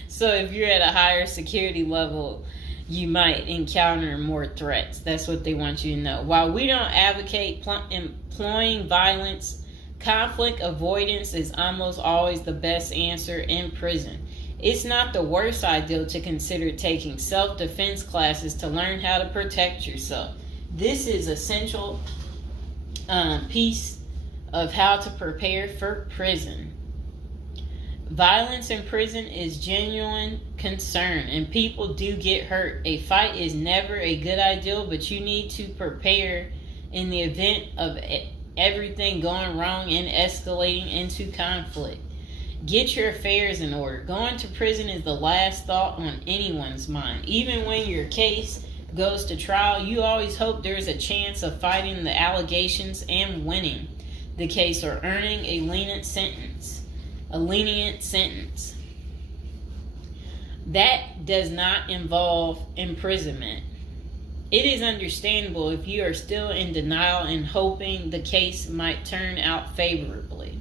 So if you're at a higher security level, you might encounter more threats. That's what they want you to know. While we don't advocate employing violence, conflict avoidance is almost always the best answer in prison. It's not the worst idea to consider taking self-defense classes to learn how to protect yourself. This is essential piece of how to prepare for prison. Violence in prison is genuine concern, and people do get hurt. A fight is never a good idea, but you need to prepare in the event of everything going wrong and escalating into conflict. Get your affairs in order. Going to prison is the last thought on anyone's mind. Even when your case goes to trial, you always hope there's a chance of fighting the allegations and winning the case or earning a lenient sentence. That does not involve imprisonment. It is understandable if you are still in denial and hoping the case might turn out favorably.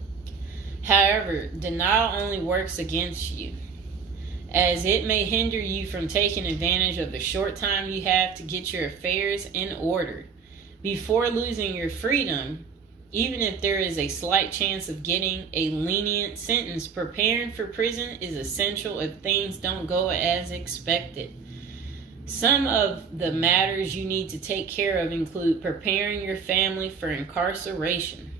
However, denial only works against you, as it may hinder you from taking advantage of the short time you have to get your affairs in order. Before losing your freedom, even if there is a slight chance of getting a lenient sentence, preparing for prison is essential if things don't go as expected. Some of the matters you need to take care of include preparing your family for incarceration.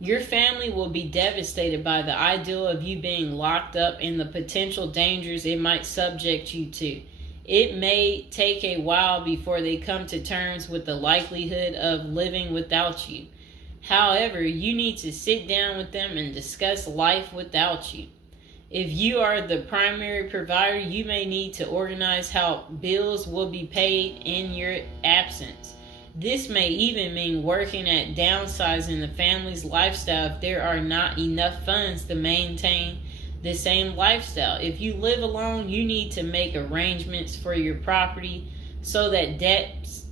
Your family will be devastated by the idea of you being locked up and the potential dangers it might subject you to. It may take a while before they come to terms with the likelihood of living without you. However, you need to sit down with them and discuss life without you. If you are the primary provider, you may need to organize how bills will be paid in your absence. This may even mean working at downsizing the family's lifestyle if there are not enough funds to maintain the same lifestyle. If you live alone, you need to make arrangements for your property so that debts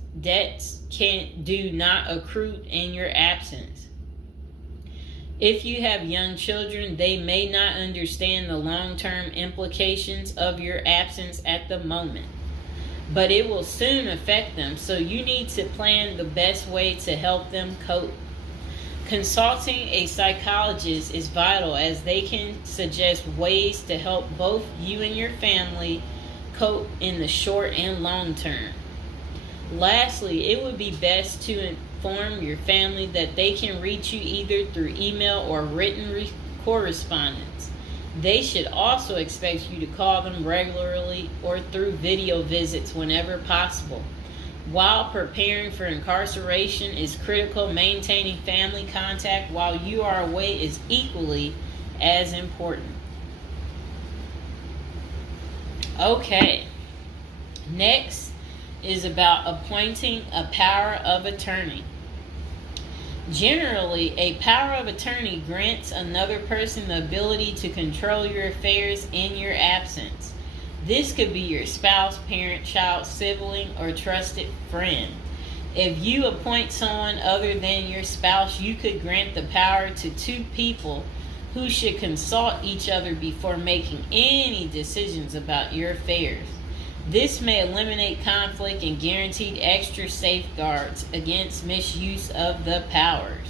do not accrue in your absence. If you have young children, they may not understand the long-term implications of your absence at the moment, but it will soon affect them, so you need to plan the best way to help them cope. Consulting a psychologist is vital, as they can suggest ways to help both you and your family cope in the short and long term. Lastly, it would be best to inform your family that they can reach you either through email or written correspondence. They should also expect you to call them regularly or through video visits whenever possible. While preparing for incarceration is critical, maintaining family contact while you are away is equally as important. Okay, next is about appointing a power of attorney. Generally, a power of attorney grants another person the ability to control your affairs in your absence. This could be your spouse, parent, child, sibling, or trusted friend. If you appoint someone other than your spouse, you could grant the power to two people who should consult each other before making any decisions about your affairs. This may eliminate conflict and guarantee extra safeguards against misuse of the powers.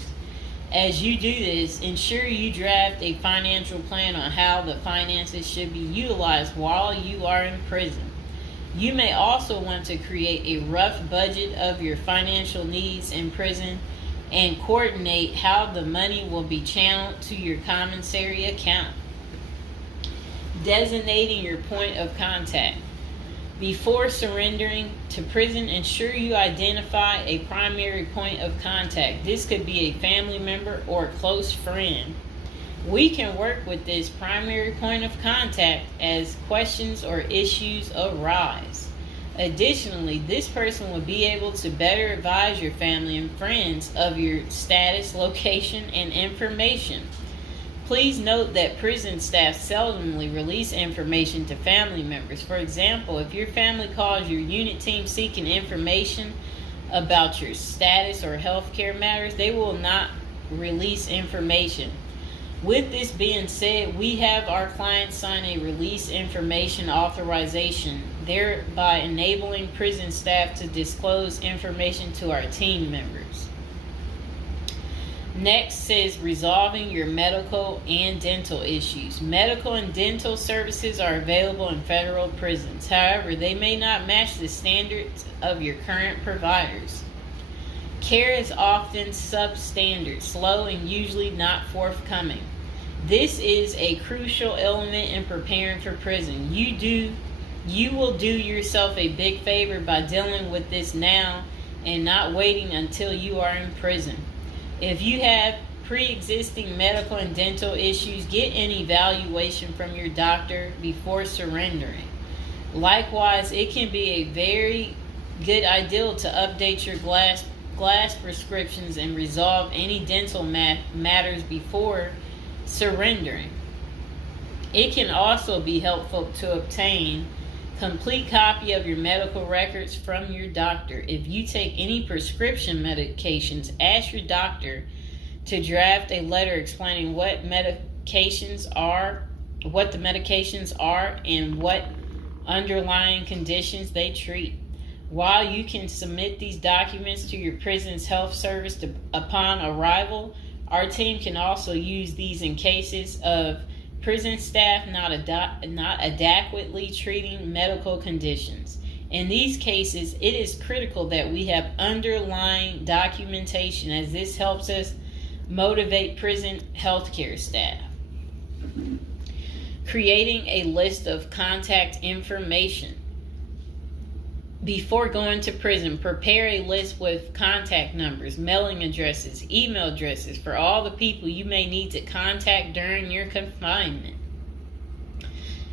As you do this, ensure you draft a financial plan on how the finances should be utilized while you are in prison. You may also want to create a rough budget of your financial needs in prison and coordinate how the money will be channeled to your commissary account. Designating your point of contact. Before surrendering to prison, ensure you identify a primary point of contact. This could be a family member or a close friend. We can work with this primary point of contact as questions or issues arise. Additionally, this person will be able to better advise your family and friends of your status, location, and information. Please note that prison staff seldomly release information to family members. For example, if your family calls your unit team seeking information about your status or healthcare matters, they will not release information. With this being said, we have our clients sign a release information authorization, thereby enabling prison staff to disclose information to our team members. Next is resolving your medical and dental issues. Medical and dental services are available in federal prisons. However, they may not match the standards of your current providers. Care is often substandard, slow, and usually not forthcoming. This is a crucial element in preparing for prison. You will do yourself a big favor by dealing with this now and not waiting until you are in prison. If you have pre-existing medical and dental issues, get an evaluation from your doctor before surrendering. Likewise, it can be a very good idea to update your glass prescriptions and resolve any dental matters before surrendering. It can also be helpful to obtain complete copy of your medical records from your doctor. If you take any prescription medications, ask your doctor to draft a letter explaining what the medications are, and what underlying conditions they treat. While you can submit these documents to your prison's health service upon arrival, our team can also use these in cases of prison staff not adequately treating medical conditions. In these cases, it is critical that we have underlying documentation, as this helps us motivate prison healthcare staff. Creating a list of contact information. Before going to prison, prepare a list with contact numbers, mailing addresses, email addresses for all the people you may need to contact during your confinement.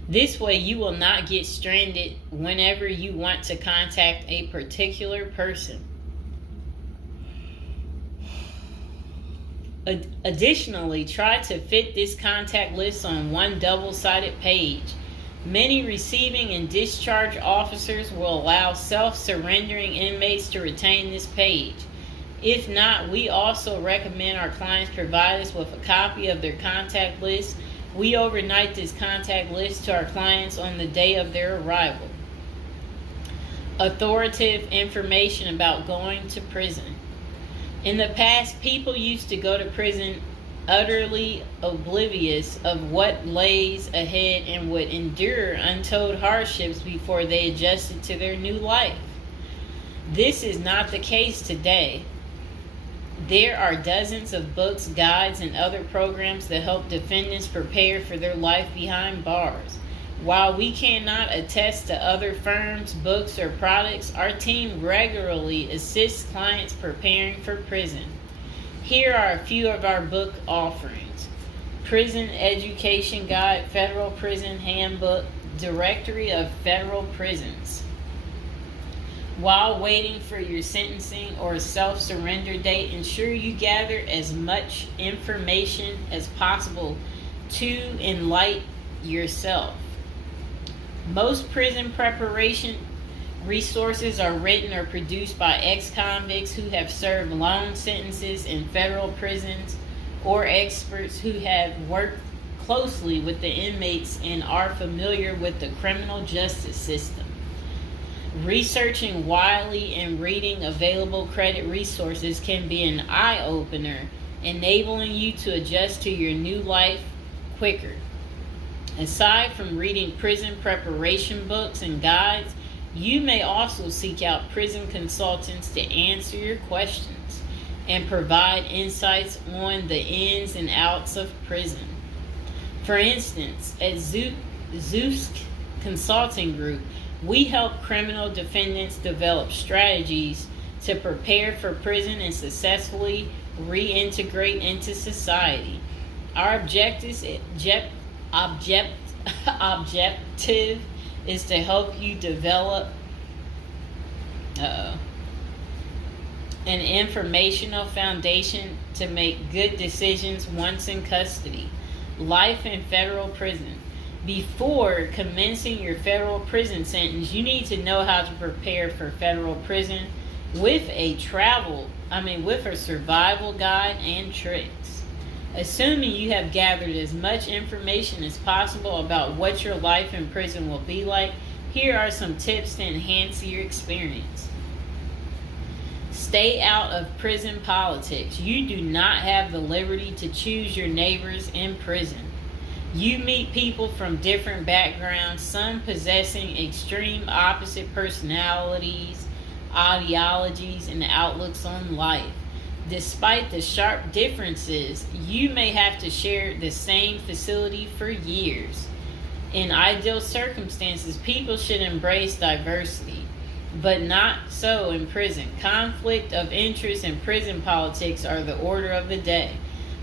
This way, you will not get stranded whenever you want to contact a particular person. Additionally, try to fit this contact list on one double-sided page. Many receiving and discharge officers will allow self-surrendering inmates to retain this page. If not, we also recommend our clients provide us with a copy of their contact list. We overnight this contact list to our clients on the day of their arrival. Authoritative information about going to prison. In the past, people used to go to prison utterly oblivious of what lays ahead and would endure untold hardships before they adjusted to their new life. This is not the case today. There are dozens of books, guides, and other programs that help defendants prepare for their life behind bars. While we cannot attest to other firms, books, or products, our team regularly assists clients preparing for prison. Here are a few of our book offerings: Prison Education Guide, Federal Prison Handbook, Directory of Federal Prisons. While waiting for your sentencing or self-surrender date, ensure you gather as much information as possible to enlighten yourself. Most prison preparation resources are written or produced by ex-convicts who have served long sentences in federal prisons, or experts who have worked closely with the inmates and are familiar with the criminal justice system. Researching widely and reading available credit resources can be an eye-opener, enabling you to adjust to your new life quicker. Aside from reading prison preparation books and guides, you may also seek out prison consultants to answer your questions and provide insights on the ins and outs of prison. For instance, at Zeus Consulting Group, we help criminal defendants develop strategies to prepare for prison and successfully reintegrate into society. Our objective is to help you develop an informational foundation to make good decisions once in custody. Life in federal prison. Before commencing your federal prison sentence, you need to know how to prepare for federal prison with a survival guide and tricks. Assuming you have gathered as much information as possible about what your life in prison will be like, here are some tips to enhance your experience. Stay out of prison politics. You do not have the liberty to choose your neighbors in prison. You meet people from different backgrounds, some possessing extreme opposite personalities, ideologies, and outlooks on life. Despite the sharp differences, you may have to share the same facility for years. In ideal circumstances, people should embrace diversity, but not so in prison. Conflict of interest and prison politics are the order of the day.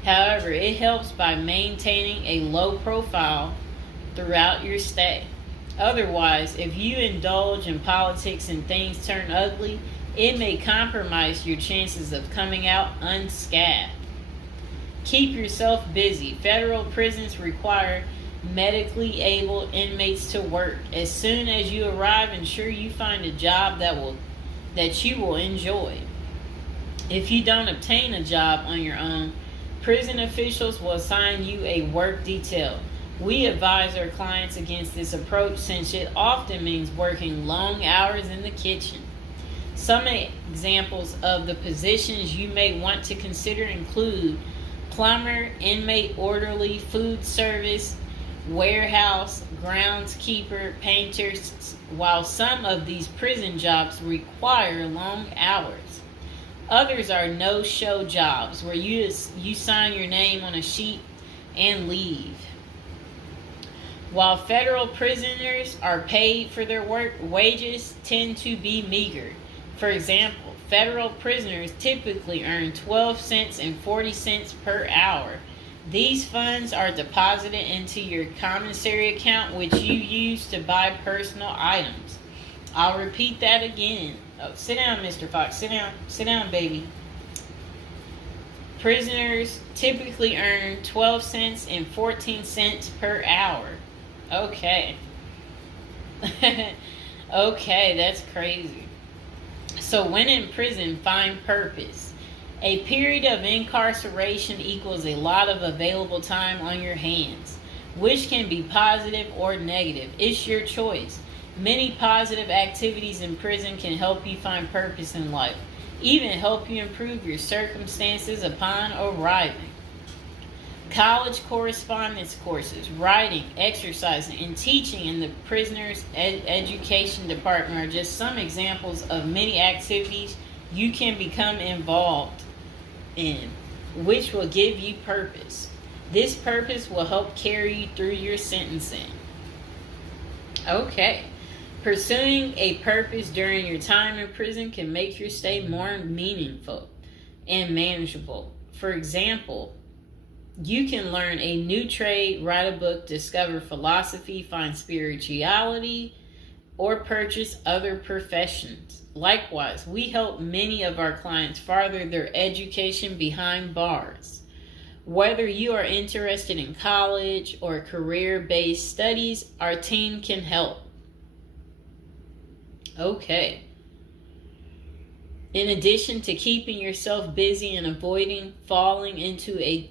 However, it helps by maintaining a low profile throughout your stay. Otherwise, if you indulge in politics and things turn ugly, it may compromise your chances of coming out unscathed. Keep yourself busy. Federal prisons require medically able inmates to work. As soon as you arrive, ensure you find a job that you will enjoy. If you don't obtain a job on your own, prison officials will assign you a work detail. We advise our clients against this approach since it often means working long hours in the kitchen. Some examples of the positions you may want to consider include plumber, inmate orderly, food service, warehouse, groundskeeper, painters, while some of these prison jobs require long hours. Others are no-show jobs where you sign your name on a sheet and leave. While federal prisoners are paid for their work, wages tend to be meager. For example, federal prisoners typically earn 12 cents and 40 cents per hour. These funds are deposited into your commissary account, which you use to buy personal items. I'll repeat that again. Oh, sit down, Mr. Fox. Sit down. Sit down, baby. Prisoners typically earn 12 cents and 14 cents per hour. Okay. Okay, that's crazy. So when in prison, find purpose. A period of incarceration equals a lot of available time on your hands, which can be positive or negative. It's your choice. Many positive activities in prison can help you find purpose in life, even help you improve your circumstances upon arriving. College correspondence courses, writing, exercising, and teaching in the prisoner's education department are just some examples of many activities you can become involved in, which will give you purpose. This purpose will help carry you through your sentencing. Okay. Pursuing a purpose during your time in prison can make your stay more meaningful and manageable. For example, you can learn a new trade, write a book, discover philosophy, find spirituality, or purchase other professions. Likewise, we help many of our clients further their education behind bars. Whether you are interested in college or career-based studies, our team can help. Okay. In addition to keeping yourself busy and avoiding falling into a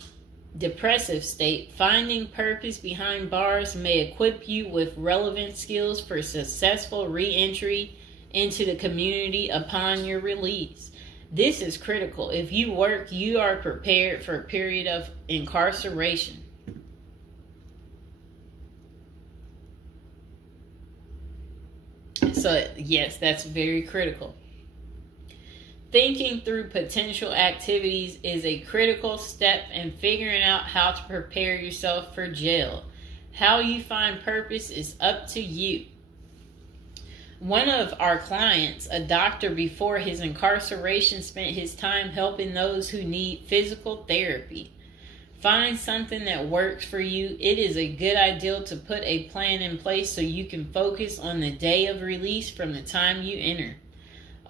depressive state, finding purpose behind bars may equip you with relevant skills for successful re-entry into the community upon your release. This is critical. If you work, you are prepared for a period of incarceration. So, yes, that's very critical. Thinking through potential activities is a critical step in figuring out how to prepare yourself for jail. How you find purpose is up to you. One of our clients, a doctor before his incarceration, spent his time helping those who need physical therapy. Find something that works for you. It is a good idea to put a plan in place so you can focus on the day of release from the time you enter.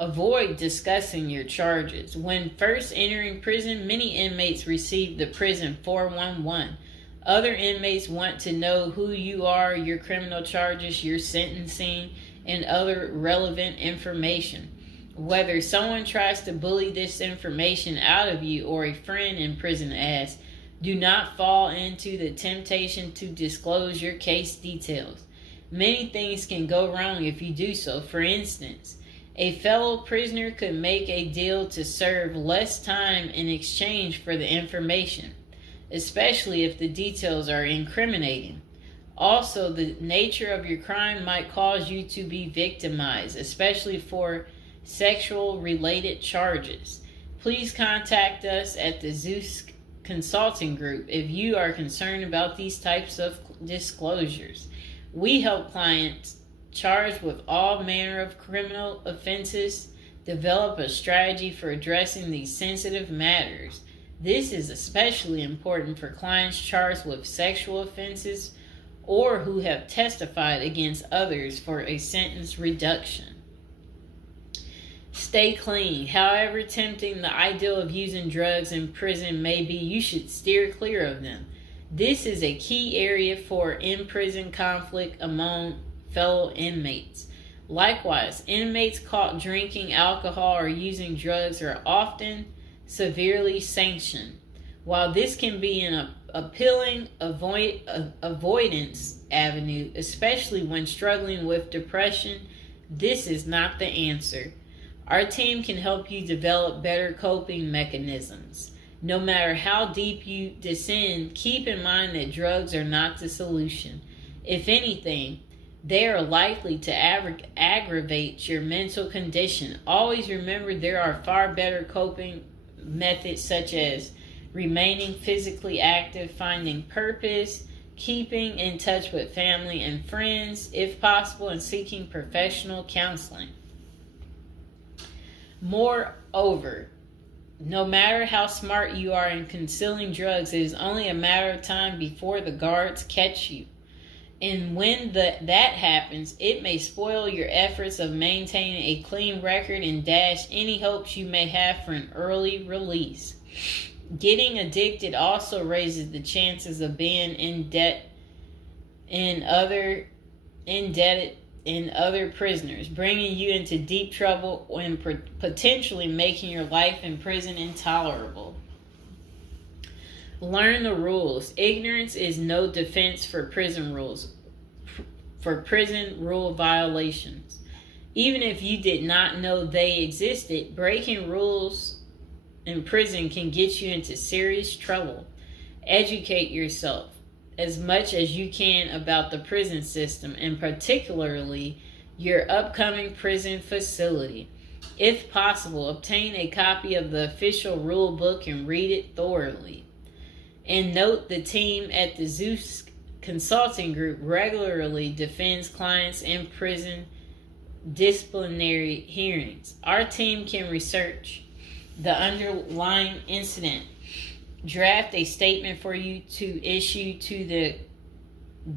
Avoid discussing your charges. When first entering prison, many inmates receive the prison 411. Other inmates want to know who you are, your criminal charges, your sentencing, and other relevant information. Whether someone tries to bully this information out of you or a friend in prison asks, do not fall into the temptation to disclose your case details. Many things can go wrong if you do so. For instance, a fellow prisoner could make a deal to serve less time in exchange for the information, especially if the details are incriminating. Also, the nature of your crime might cause you to be victimized, especially for sexual-related charges. Please contact us at the Zeus Consulting Group if you are concerned about these types of disclosures. We help clients charged with all manner of criminal offenses develop a strategy for addressing these sensitive matters. This is especially important for clients charged with sexual offenses or who have testified against others for a sentence reduction. Stay clean. However tempting the ideal of using drugs in prison may be, you should steer clear of them. This is a key area for in-prison conflict among fellow inmates. Likewise, inmates caught drinking alcohol or using drugs are often severely sanctioned. While this can be an appealing avoidance avenue, especially when struggling with depression, this is not the answer. Our team can help you develop better coping mechanisms. No matter how deep you descend, keep in mind that drugs are not the solution. If anything, they are likely to aggravate your mental condition. Always remember there are far better coping methods such as remaining physically active, finding purpose, keeping in touch with family and friends, if possible, and seeking professional counseling. Moreover, no matter how smart you are in concealing drugs, it is only a matter of time before the guards catch you. And when that happens, it may spoil your efforts of maintaining a clean record and dash any hopes you may have for an early release. Getting addicted also raises the chances of being indebted in other prisoners, bringing you into deep trouble and potentially making your life in prison intolerable. Learn the rules. Ignorance is no defense for prison rules, for prison rule violations. Even if you did not know they existed, breaking rules in prison can get you into serious trouble. Educate yourself as much as you can about the prison system, and particularly your upcoming prison facility. If possible, obtain a copy of the official rule book and read it thoroughly. And note, the team at the Zeus Consulting Group regularly defends clients in prison disciplinary hearings. Our team can research the underlying incident, draft a statement for you to issue to the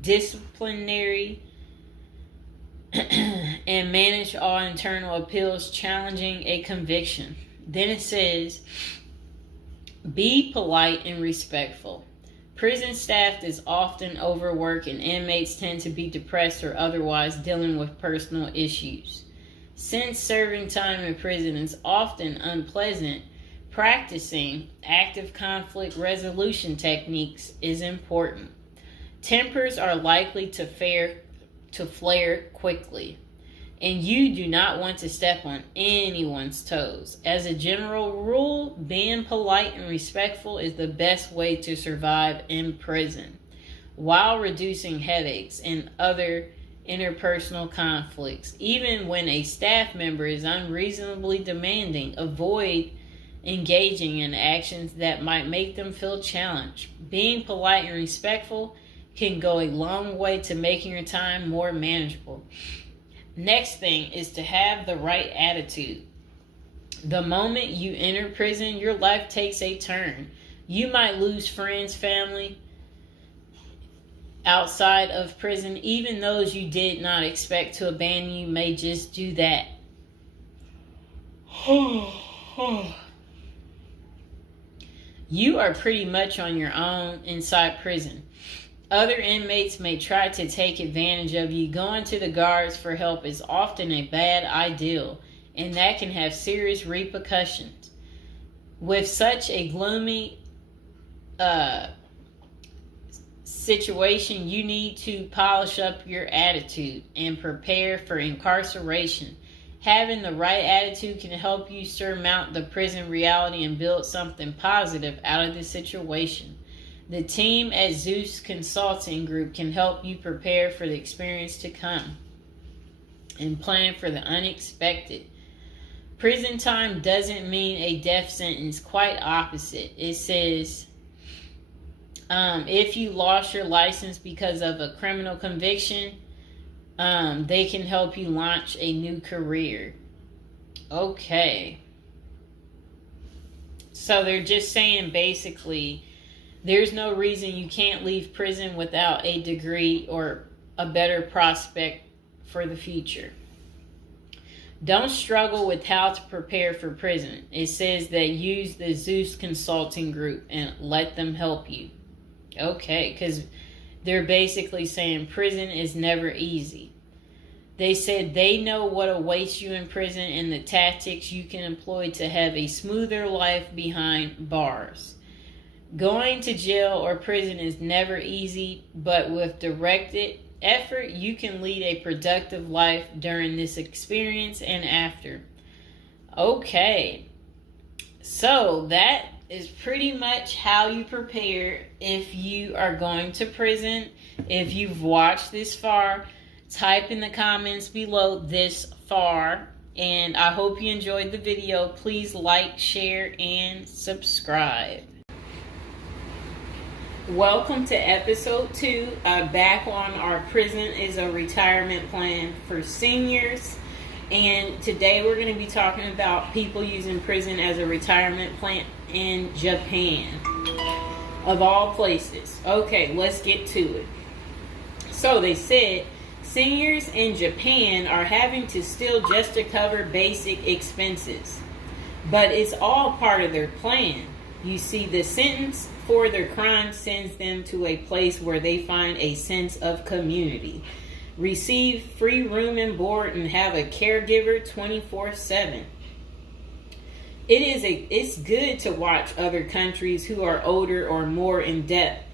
disciplinary and manage all internal appeals challenging a conviction. Then it says, be polite and respectful. Prison staff is often overworked and inmates tend to be depressed or otherwise dealing with personal issues. Since serving time in prison is often unpleasant, practicing active conflict resolution techniques is important. Tempers are likely to flare quickly, and you do not want to step on anyone's toes. As a general rule, being polite and respectful is the best way to survive in prison, while reducing headaches and other interpersonal conflicts. Even when a staff member is unreasonably demanding, avoid engaging in actions that might make them feel challenged. Being polite and respectful can go a long way to making your time more manageable. Next thing is to have the right attitude. The moment you enter prison, your life takes a turn. You might lose friends, family outside of prison. Even those you did not expect to abandon you may just do that. You are pretty much on your own inside prison. Other inmates may try to take advantage of you. Going to the guards for help is often a bad idea, and that can have serious repercussions. With such a gloomy situation, you need to polish up your attitude and prepare for incarceration. Having the right attitude can help you surmount the prison reality and build something positive out of the situation. The team at Zeus Consulting Group can help you prepare for the experience to come and plan for the unexpected. Prison time doesn't mean a death sentence, quite opposite. It says, if you lost your license because of a criminal conviction, they can help you launch a new career. Okay. So they're just saying basically there's no reason you can't leave prison without a degree or a better prospect for the future. Don't struggle with how to prepare for prison. It says that use the Zeus Consulting Group and let them help you. Okay, because they're basically saying prison is never easy. They said they know what awaits you in prison and the tactics you can employ to have a smoother life behind bars. Going to jail or prison is never easy, but with directed effort, you can lead a productive life during this experience and after. Okay, so that is pretty much how you prepare if you are going to prison. If you've watched this far, type in the comments below this far, and I hope you enjoyed the video. Please like, share, and subscribe. Welcome to episode 2, back on our Prison is a Retirement Plan for Seniors. And today we're going to be talking about people using prison as a retirement plan in Japan, of all places. Okay, let's get to it. So they said seniors in Japan are having to steal just to cover basic expenses, but it's all part of their plan. You see, the sentence for their crime sends them to a place where they find a sense of community, receive free room and board, and have a caregiver 24/7. It's good to watch other countries who are older or more in depth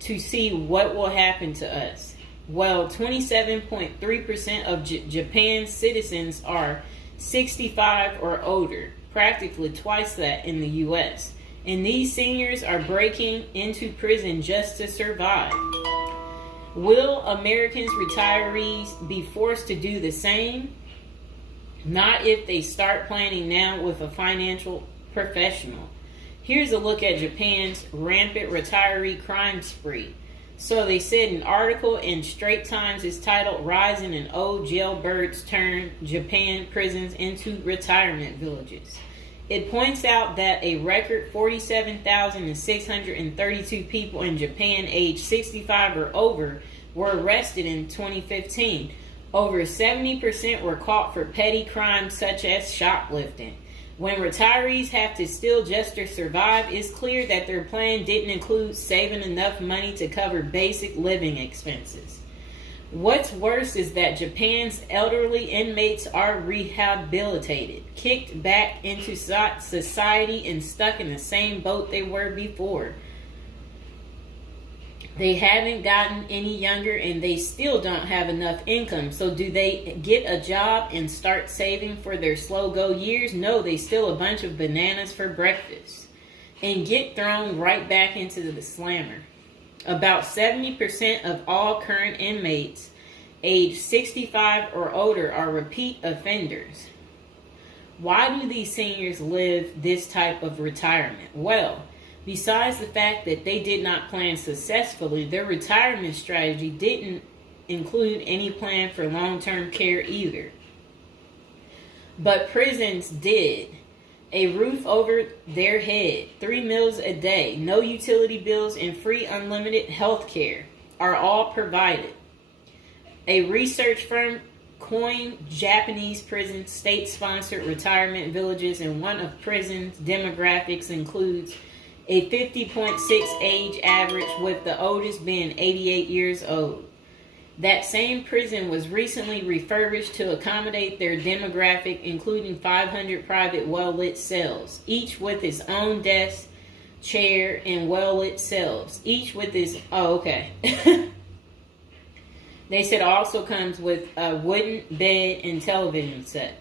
to see what will happen to us. Well, 27.3% of Japan's citizens are 65 or older, practically twice that in the U.S. And these seniors are breaking into prison just to survive. Will Americans retirees be forced to do the same? Not if they start planning now with a financial professional. Here's a look at Japan's rampant retiree crime spree. So they said an article in Straits Times is titled "Rising in Old Jailbirds Turn Japan Prisons into Retirement Villages." It points out that a record 47,632 people in Japan aged 65 or over were arrested in 2015. Over 70% were caught for petty crimes such as shoplifting. When retirees have to steal just to survive, it's clear that their plan didn't include saving enough money to cover basic living expenses. What's worse is that Japan's elderly inmates are rehabilitated, kicked back into society, and stuck in the same boat they were before. They haven't gotten any younger, and they still don't have enough income. So do they get a job and start saving for their slow-go years? No, they steal a bunch of bananas for breakfast and get thrown right back into the slammer. About 70% of all current inmates age 65 or older are repeat offenders. Why do these seniors live this type of retirement? Well, besides the fact that they did not plan successfully, their retirement strategy didn't include any plan for long-term care either. But prisons did. A roof over their head, 3 meals a day, no utility bills, and free unlimited health care are all provided. A research firm coined Japanese prison state-sponsored retirement villages, and one of prison's demographics includes a 50.6 age average, with the oldest being 88 years old. That same prison was recently refurbished to accommodate their demographic, including 500 private well-lit cells, each with its own desk, chair, and well-lit cells, each with its... Oh, okay. They said it also comes with a wooden bed and television set.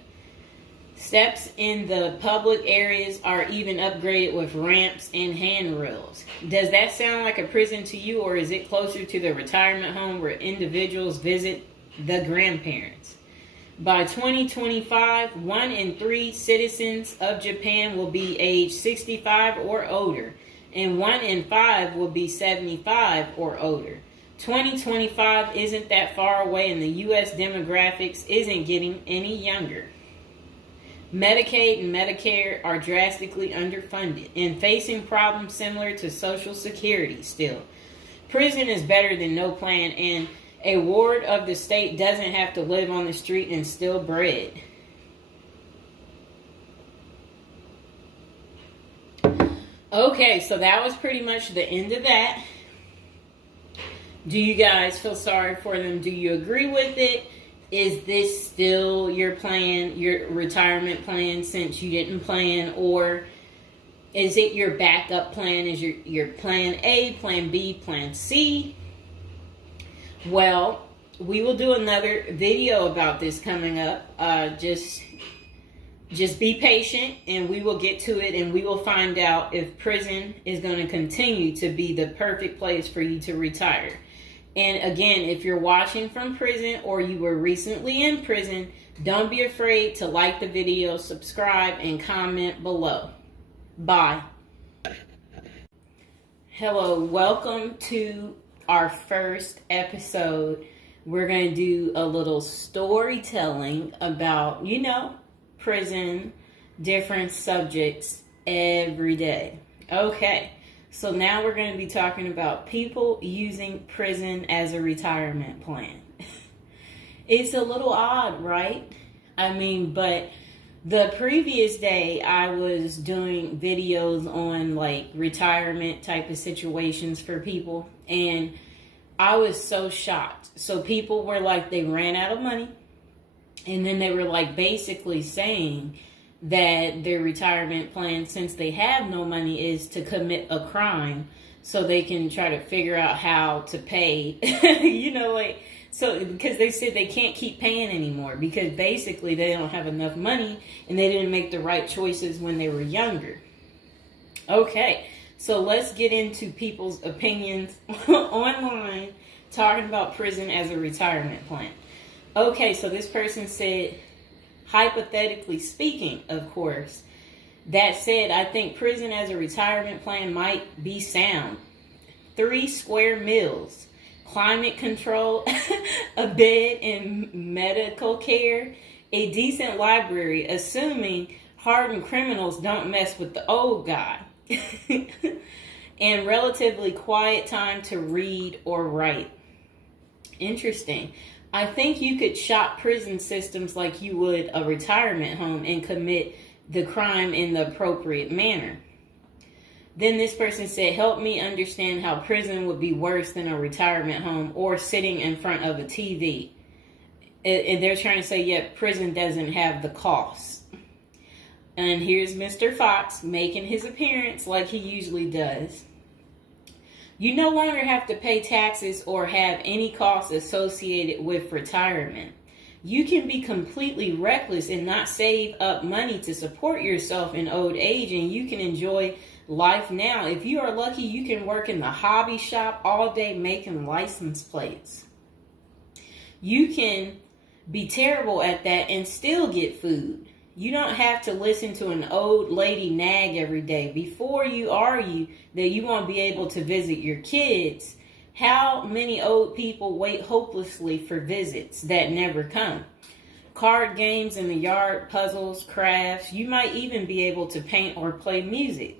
Steps in the public areas are even upgraded with ramps and handrails. Does that sound like a prison to you, or is it closer to the retirement home where individuals visit the grandparents? By 2025, 1 in 3 citizens of Japan will be age 65 or older, and 1 in 5 will be 75 or older. 2025 isn't that far away, and the U.S. demographics isn't getting any younger. Medicaid and Medicare are drastically underfunded and facing problems similar to Social Security still. Prison is better than no plan, and a ward of the state doesn't have to live on the street and steal bread. Okay, so that was pretty much the end of that. Do you guys feel sorry for them? Do you agree with it? Is this still your plan, your retirement plan, since you didn't plan? Or is it your backup plan? Is your plan A, plan B, plan C? Well, we will do another video about this coming up. Just be patient, and we will get to it, and we will find out if prison is going to continue to be the perfect place for you to retire. And again, if you're watching from prison or you were recently in prison, don't be afraid to like the video, subscribe, and comment below. Bye. Hello, welcome to our first episode. We're going to do a little storytelling about, prison, different subjects every day. Okay. So now we're going to be talking about people using prison as a retirement plan. It's a little odd, right? But the previous day I was doing videos on like retirement type of situations for people, and I was so shocked. So people were like, they ran out of money, and then they were like basically saying that their retirement plan, since they have no money, is to commit a crime so they can try to figure out how to pay, so because they said they can't keep paying anymore because basically they don't have enough money and they didn't make the right choices when they were younger. Okay, so let's get into people's opinions online talking about prison as a retirement plan. Okay, so this person said, hypothetically speaking, of course, that said, I think prison as a retirement plan might be sound. 3 square meals, climate control, a bed and medical care, a decent library, assuming hardened criminals don't mess with the old guy, and relatively quiet time to read or write. Interesting. I think you could shop prison systems like you would a retirement home and commit the crime in the appropriate manner. Then this person said, help me understand how prison would be worse than a retirement home or sitting in front of a TV. And they're trying to say, yeah, prison doesn't have the cost. And here's Mr. Fox making his appearance like he usually does. You no longer have to pay taxes or have any costs associated with retirement. You can be completely reckless and not save up money to support yourself in old age, and you can enjoy life now. If you are lucky, you can work in the hobby shop all day making license plates. You can be terrible at that and still get food. You don't have to listen to an old lady nag every day. Before you argue that you won't be able to visit your kids, how many old people wait hopelessly for visits that never come? Card games in the yard, puzzles, crafts. You might even be able to paint or play music.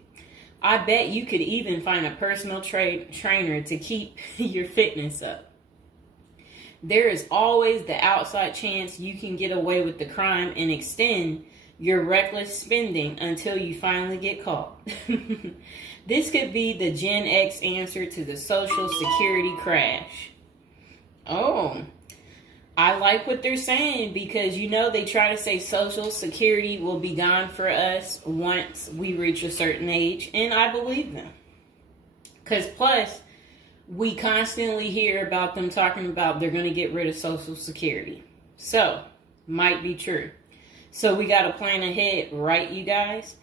I bet you could even find a personal trainer to keep your fitness up. There is always the outside chance you can get away with the crime and extend your reckless spending until you finally get caught. This could be the Gen X answer to the Social Security crash. Oh, I like what they're saying because, they try to say Social Security will be gone for us once we reach a certain age, and I believe them. Because plus, we constantly hear about them talking about they're going to get rid of Social Security. So, might be true. So we got to plan ahead, right, you guys?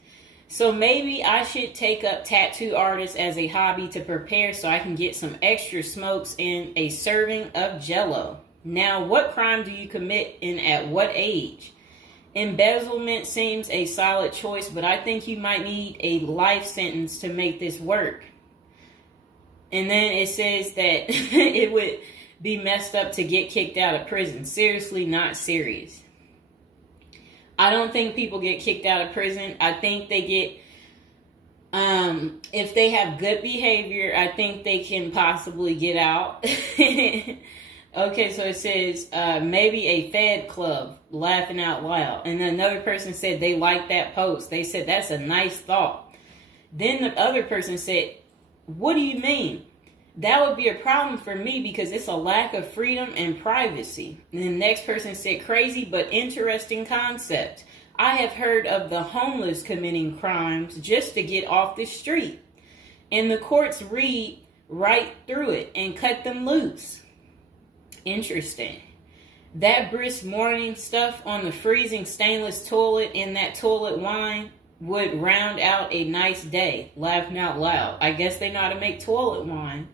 So maybe I should take up tattoo artists as a hobby to prepare so I can get some extra smokes and a serving of Jell-O. Now, what crime do you commit and at what age? Embezzlement seems a solid choice, but I think you might need a life sentence to make this work. And then it says that it would be messed up to get kicked out of prison. Seriously, not serious. I don't think people get kicked out of prison. I think they get, if they have good behavior, I think they can possibly get out. Okay, so it says, maybe a Fed club, laughing out loud. And then another person said they liked that post. They said, that's a nice thought. Then the other person said, what do you mean? That would be a problem for me because it's a lack of freedom and privacy. And the next person said, crazy but interesting concept. I have heard of the homeless committing crimes just to get off the street. And the courts read right through it and cut them loose. Interesting. That brisk morning stuff on the freezing stainless toilet in that toilet wine would round out a nice day. Laughing out loud. I guess they know how to make toilet wine.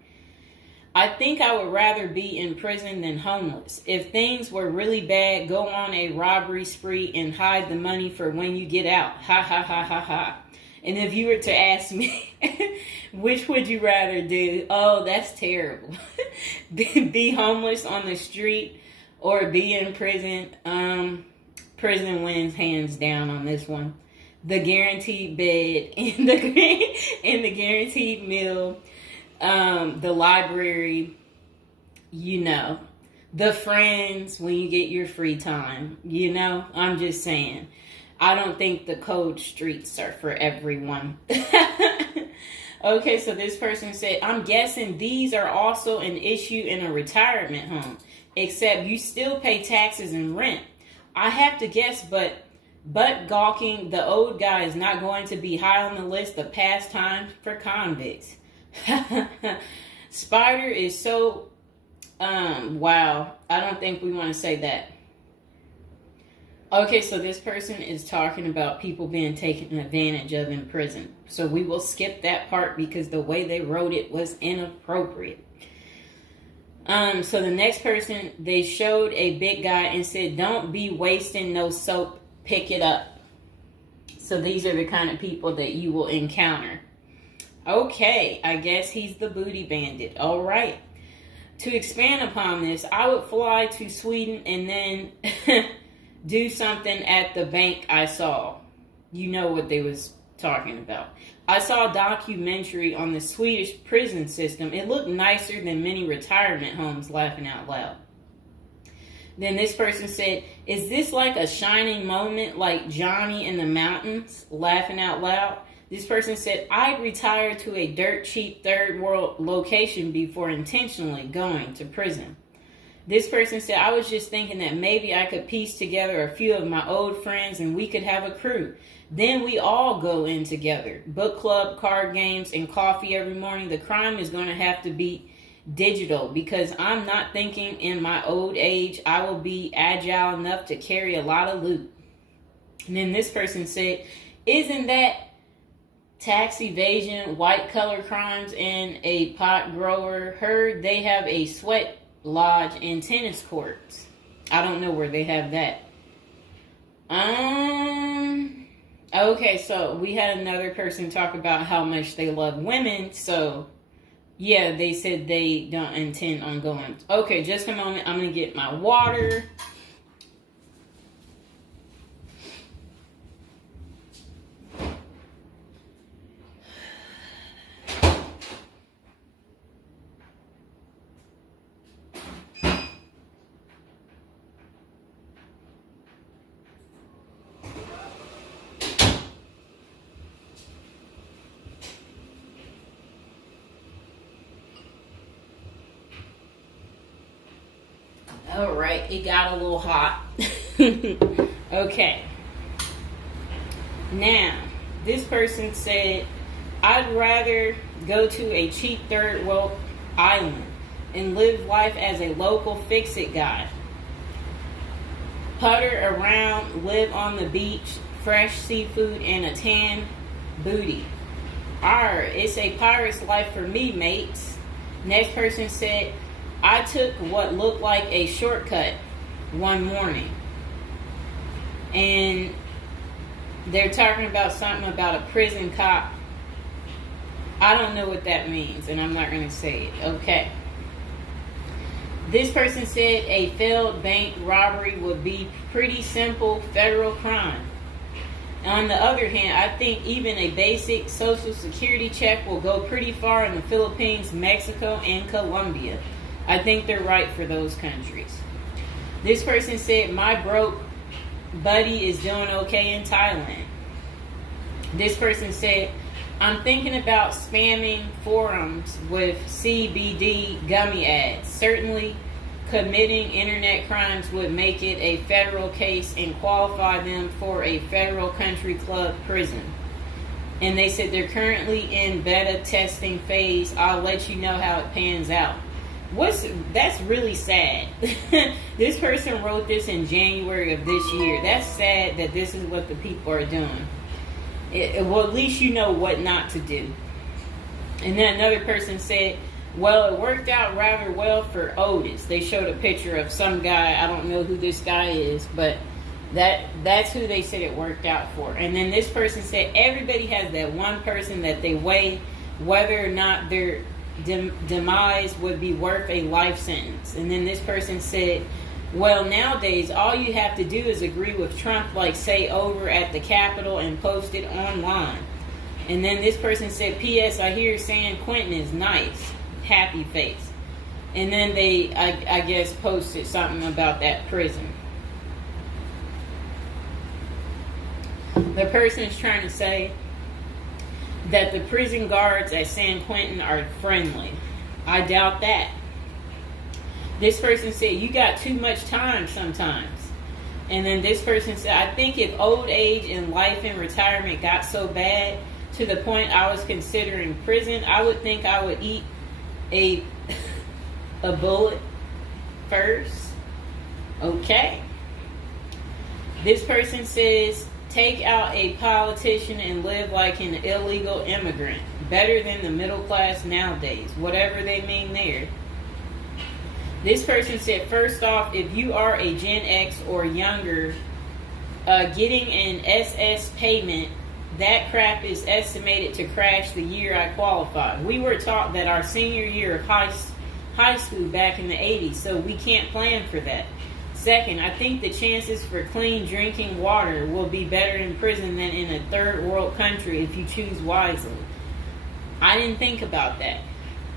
I think I would rather be in prison than homeless. If things were really bad, go on a robbery spree and hide the money for when you get out. Ha ha ha ha ha. And if you were to ask me, which would you rather do? Oh, that's terrible. Be homeless on the street or be in prison? Prison wins hands down on this one. The guaranteed bed and the guaranteed meal, the library, the friends when you get your free time, I'm just saying. I don't think the cold streets are for everyone. Okay, so this person said, I'm guessing these are also an issue in a retirement home, except you still pay taxes and rent. I have to guess, but gawking, the old guy is not going to be high on the list of pastimes for convicts. Spider is so, wow, I don't think we want to say that. Okay, so this person is talking about people being taken advantage of in prison. So we will skip that part because the way they wrote it was inappropriate. So the next person, they showed a big guy and said, don't be wasting no soap, pick it up. So these are the kind of people that you will encounter. Okay, I guess he's the booty bandit. All right. To expand upon this, I would fly to Sweden and then do something at the bank I saw. You know what they was talking about. I saw a documentary on the Swedish prison system. It looked nicer than many retirement homes, laughing out loud. Then this person said, is this like a shining moment like Johnny in the Mountains, laughing out loud? This person said, I'd retire to a dirt cheap third world location before intentionally going to prison. This person said, I was just thinking that maybe I could piece together a few of my old friends and we could have a crew. Then we all go in together. Book club, card games, and coffee every morning. The crime is going to have to be digital because I'm not thinking in my old age I will be agile enough to carry a lot of loot. And then this person said, isn't that tax evasion, white collar crimes, and a pot grower? Heard they have a sweat lodge and tennis courts. I don't know where they have that. Okay, so we had another person talk about how much they love women. So yeah, they said they don't intend on going. Okay, just a moment. I'm gonna get my water. All right, it got a little hot. Okay. Now, this person said, I'd rather go to a cheap third world island and live life as a local fix-it guy. Putter around, live on the beach, fresh seafood, and a tan booty. Arr, it's a pirate's life for me, mates. Next person said, I took what looked like a shortcut one morning. And they're talking about something about a prison cop. I don't know what that means, and I'm not going to say it. Okay. This person said a failed bank robbery would be pretty simple federal crime. On the other hand, I think even a basic social security check will go pretty far in the Philippines, Mexico, and Colombia. I think they're right for those countries. This person said, my broke buddy is doing okay in Thailand. This person said, I'm thinking about spamming forums with CBD gummy ads. Certainly, committing internet crimes would make it a federal case and qualify them for a federal country club prison. And they said they're currently in beta testing phase. I'll let you know how it pans out. That's really sad. This person wrote this in January of this year. That's sad that this is what the people are doing. Well, at least you know what not to do. And then another person said, well, it worked out rather well for Otis. They showed a picture of some guy. I don't know who this guy is, but that's who they said it worked out for. And then this person said everybody has that one person that they weigh whether or not their demise would be worth a life sentence. And then this person said, well, nowadays, all you have to do is agree with Trump, like say over at the Capitol and post it online. And then this person said, P.S. I hear San Quentin is nice. Happy face. And then they, I guess, posted something about that prison. The person is trying to say that the prison guards at San Quentin are friendly. I doubt that. This person said, you got too much time sometimes. And then this person said, I think if old age and life in retirement got so bad to the point I was considering prison, I would think I would eat a bullet first. Okay. This person says, take out a politician and live like an illegal immigrant. Better than the middle class nowadays. Whatever they mean there. This person said, first off, if you are a Gen X or younger, getting an SS payment, that crap is estimated to crash the year I qualified. We were taught that our senior year of high school back in the 80s, so we can't plan for that. Second, I think the chances for clean drinking water will be better in prison than in a third world country if you choose wisely. I didn't think about that.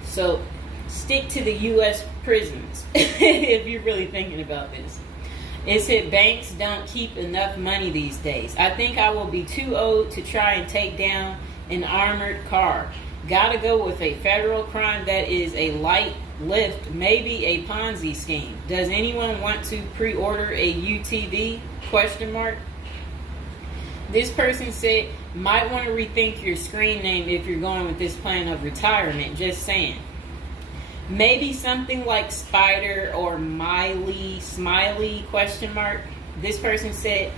So stick to the U.S. prisons if you're really thinking about this. It said banks don't keep enough money these days. I think I will be too old to try and take down an armored car. Gotta go with a federal crime that is a light lift, maybe a Ponzi scheme. Does anyone want to pre-order a UTV? Question mark. This person said, might want to rethink your screen name if you're going with this plan of retirement. Just saying. Maybe something like Spider or Smiley, question mark. This person said,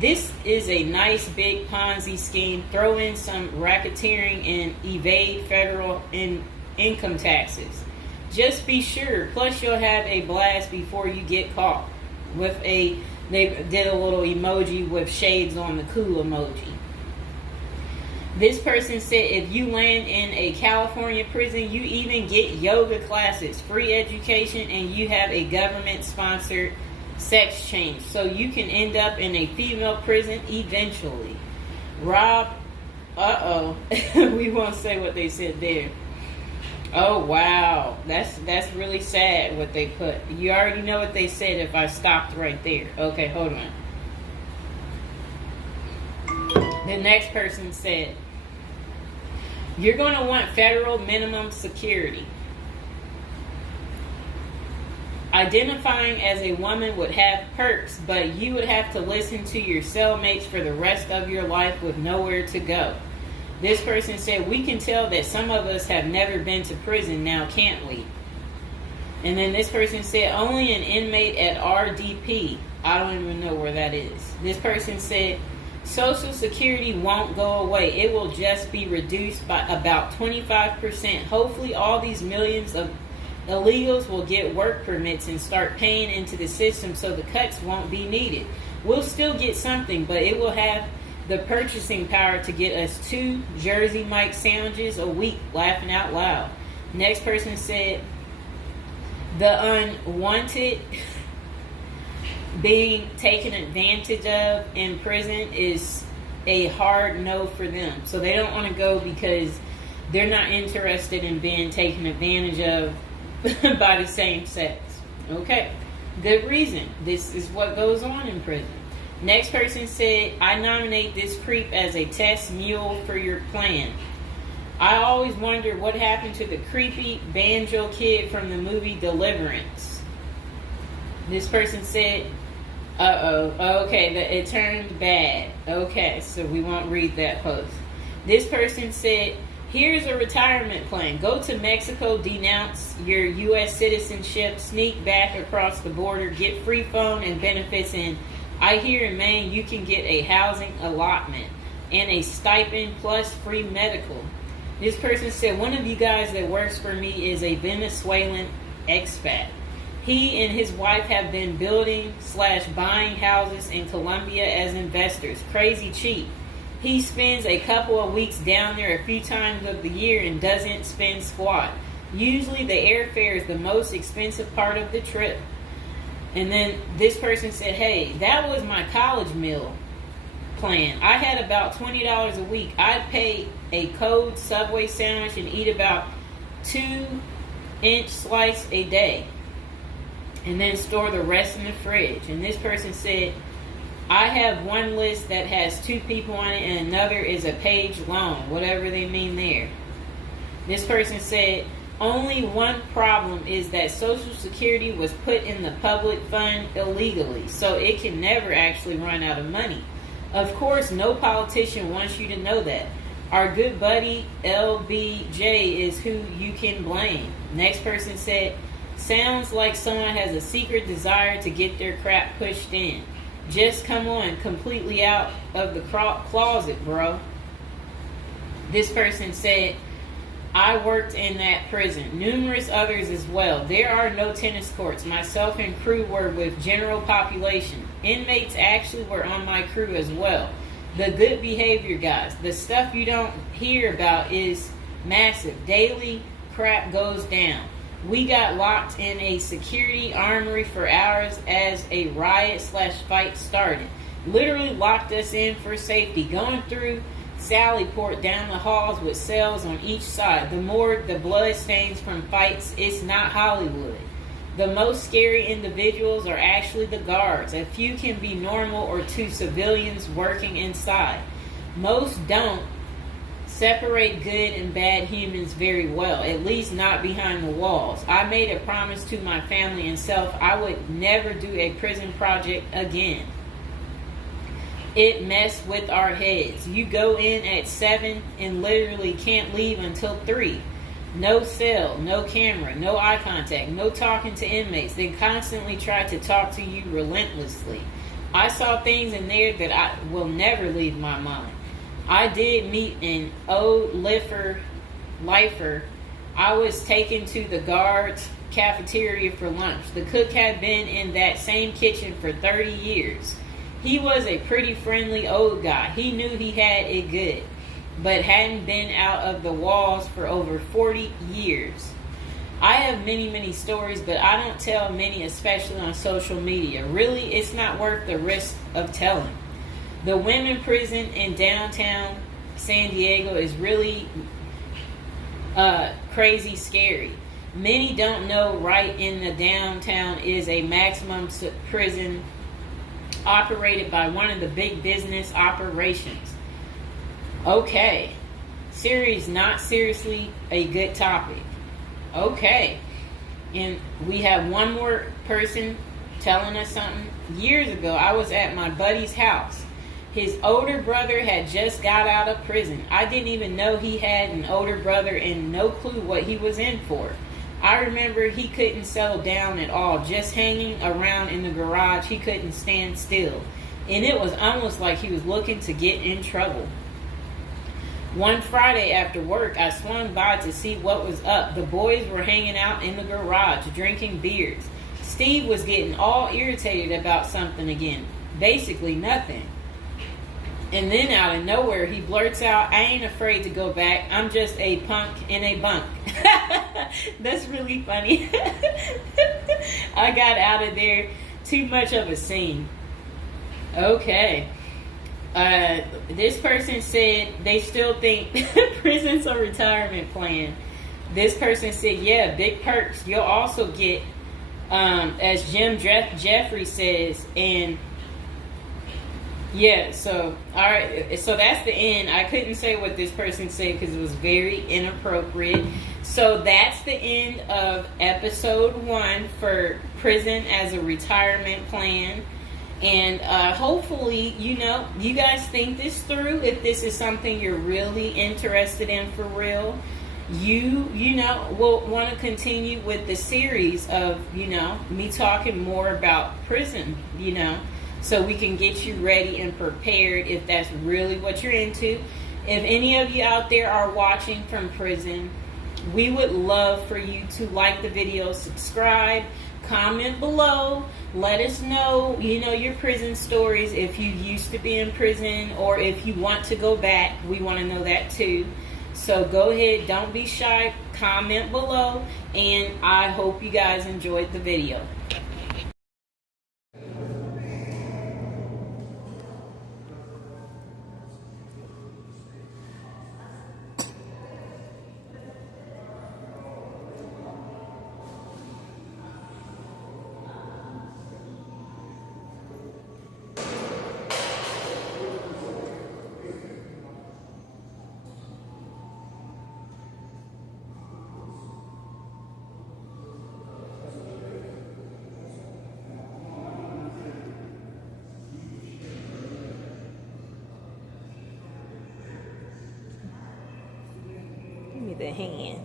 this is a nice big Ponzi scheme. Throw in some racketeering and evade federal income taxes. Just be sure. Plus you'll have a blast before you get caught. They did a little emoji with shades on the cool emoji. This person said if you land in a California prison, you even get yoga classes, free education, and you have a government-sponsored sex change. So you can end up in a female prison eventually. Rob, we won't say what they said there. Oh, wow. That's really sad what they put. You already know what they said if I stopped right there. Okay, hold on. The next person said, you're going to want federal minimum security. Identifying as a woman would have perks, but you would have to listen to your cellmates for the rest of your life with nowhere to go. This person said, we can tell that some of us have never been to prison now, can't we? And then this person said, only an inmate at RDP. I don't even know where that is. This person said, Social Security won't go away. It will just be reduced by about 25%. Hopefully all these millions of illegals will get work permits and start paying into the system so the cuts won't be needed. We'll still get something, but it will have the purchasing power to get us 2 Jersey Mike sandwiches a week, laughing out loud. Next person said, The unwanted being taken advantage of in prison is a hard no for them. So they don't want to go because they're not interested in being taken advantage of by the same sex. Okay, good reason. This is what goes on in prison. Next person said, I nominate this creep as a test mule for your plan. I always wonder what happened to the creepy banjo kid from the movie Deliverance. This person said, okay, it turned bad. Okay, so we won't read that post. This person said, here's a retirement plan. Go to Mexico, denounce your U.S. citizenship, sneak back across the border, get free phone and benefits, and I hear in Maine you can get a housing allotment and a stipend plus free medical. This person said, one of you guys that works for me is a Venezuelan expat. He and his wife have been building/buying houses in Colombia as investors. Crazy cheap. He spends a couple of weeks down there a few times of the year and doesn't spend squat. Usually the airfare is the most expensive part of the trip. And then this person said, hey, that was my college meal plan. I had about $20 a week. I'd pay a cold Subway sandwich and eat about 2-inch slice a day. And then store the rest in the fridge. And this person said, I have one list that has 2 people on it and another is a page long, whatever they mean there. This person said, only one problem is that Social Security was put in the public fund illegally, so it can never actually run out of money. Of course, no politician wants you to know that. Our good buddy LBJ is who you can blame. Next person said, sounds like someone has a secret desire to get their crap pushed in. Just come on, completely out of the closet, bro. This person said, I worked in that prison. Numerous others as well. There are no tennis courts. Myself and crew were with general population. Inmates actually were on my crew as well. The good behavior guys. The stuff you don't hear about is massive. Daily crap goes down. We got locked in a security armory for hours as a riot/fight started. Literally locked us in for safety. Going through Sallyport down the halls with cells on each side. The morgue, the blood stains from fights. It's not Hollywood. The most scary individuals are actually the guards. A few can be normal or 2 civilians working inside. Most don't separate good and bad humans very well, at least not behind the walls. I made a promise to my family and self I would never do a prison project again. It messed with our heads. You go in at 7 and literally can't leave until 3. No cell, no camera, no eye contact, no talking to inmates. They constantly try to talk to you relentlessly. I saw things in there that I will never leave my mind. I did meet an old lifer. I was taken to the guards' cafeteria for lunch. The cook had been in that same kitchen for 30 years. He was a pretty friendly old guy. He knew he had it good, but hadn't been out of the walls for over 40 years. I have many, many stories, but I don't tell many, especially on social media. Really, it's not worth the risk of telling. The women prison in downtown San Diego is really crazy scary. Many don't know right in the downtown is a maximum prison operated by one of the big business operations. Okay. Series not seriously a good topic. Okay. And we have one more person telling us something. Years ago, I was at my buddy's house. His older brother had just got out of prison. I didn't even know he had an older brother and no clue what he was in for. I remember he couldn't settle down at all, just hanging around in the garage. He couldn't stand still. And it was almost like he was looking to get in trouble. One Friday after work, I swung by to see what was up. The boys were hanging out in the garage, drinking beers. Steve was getting all irritated about something again. Basically nothing. And then out of nowhere, he blurts out, "I ain't afraid to go back. I'm just a punk in a bunk." That's really funny. I got out of there. Too much of a scene. Okay. This person said they still think prison's a retirement plan. This person said, yeah, big perks. You'll also get, as Jim Jeffrey says, and yeah, so, all right, so that's the end. I couldn't say what this person said because it was very inappropriate. So that's the end of episode 1 for prison as a retirement plan. And hopefully, you guys think this through. If this is something you're really interested in for real, you will want to continue with the series of, me talking more about prison, so we can get you ready and prepared if that's really what you're into. If any of you out there are watching from prison, we would love for you to like the video, subscribe, comment below, let us know, your prison stories. If you used to be in prison or if you want to go back, we want to know that too. So go ahead, don't be shy, comment below, and I hope you guys enjoyed the video. Give me the hand.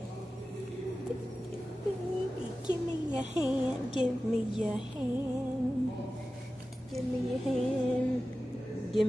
Baby, give me your hand. Give me your hand. Give me your hand.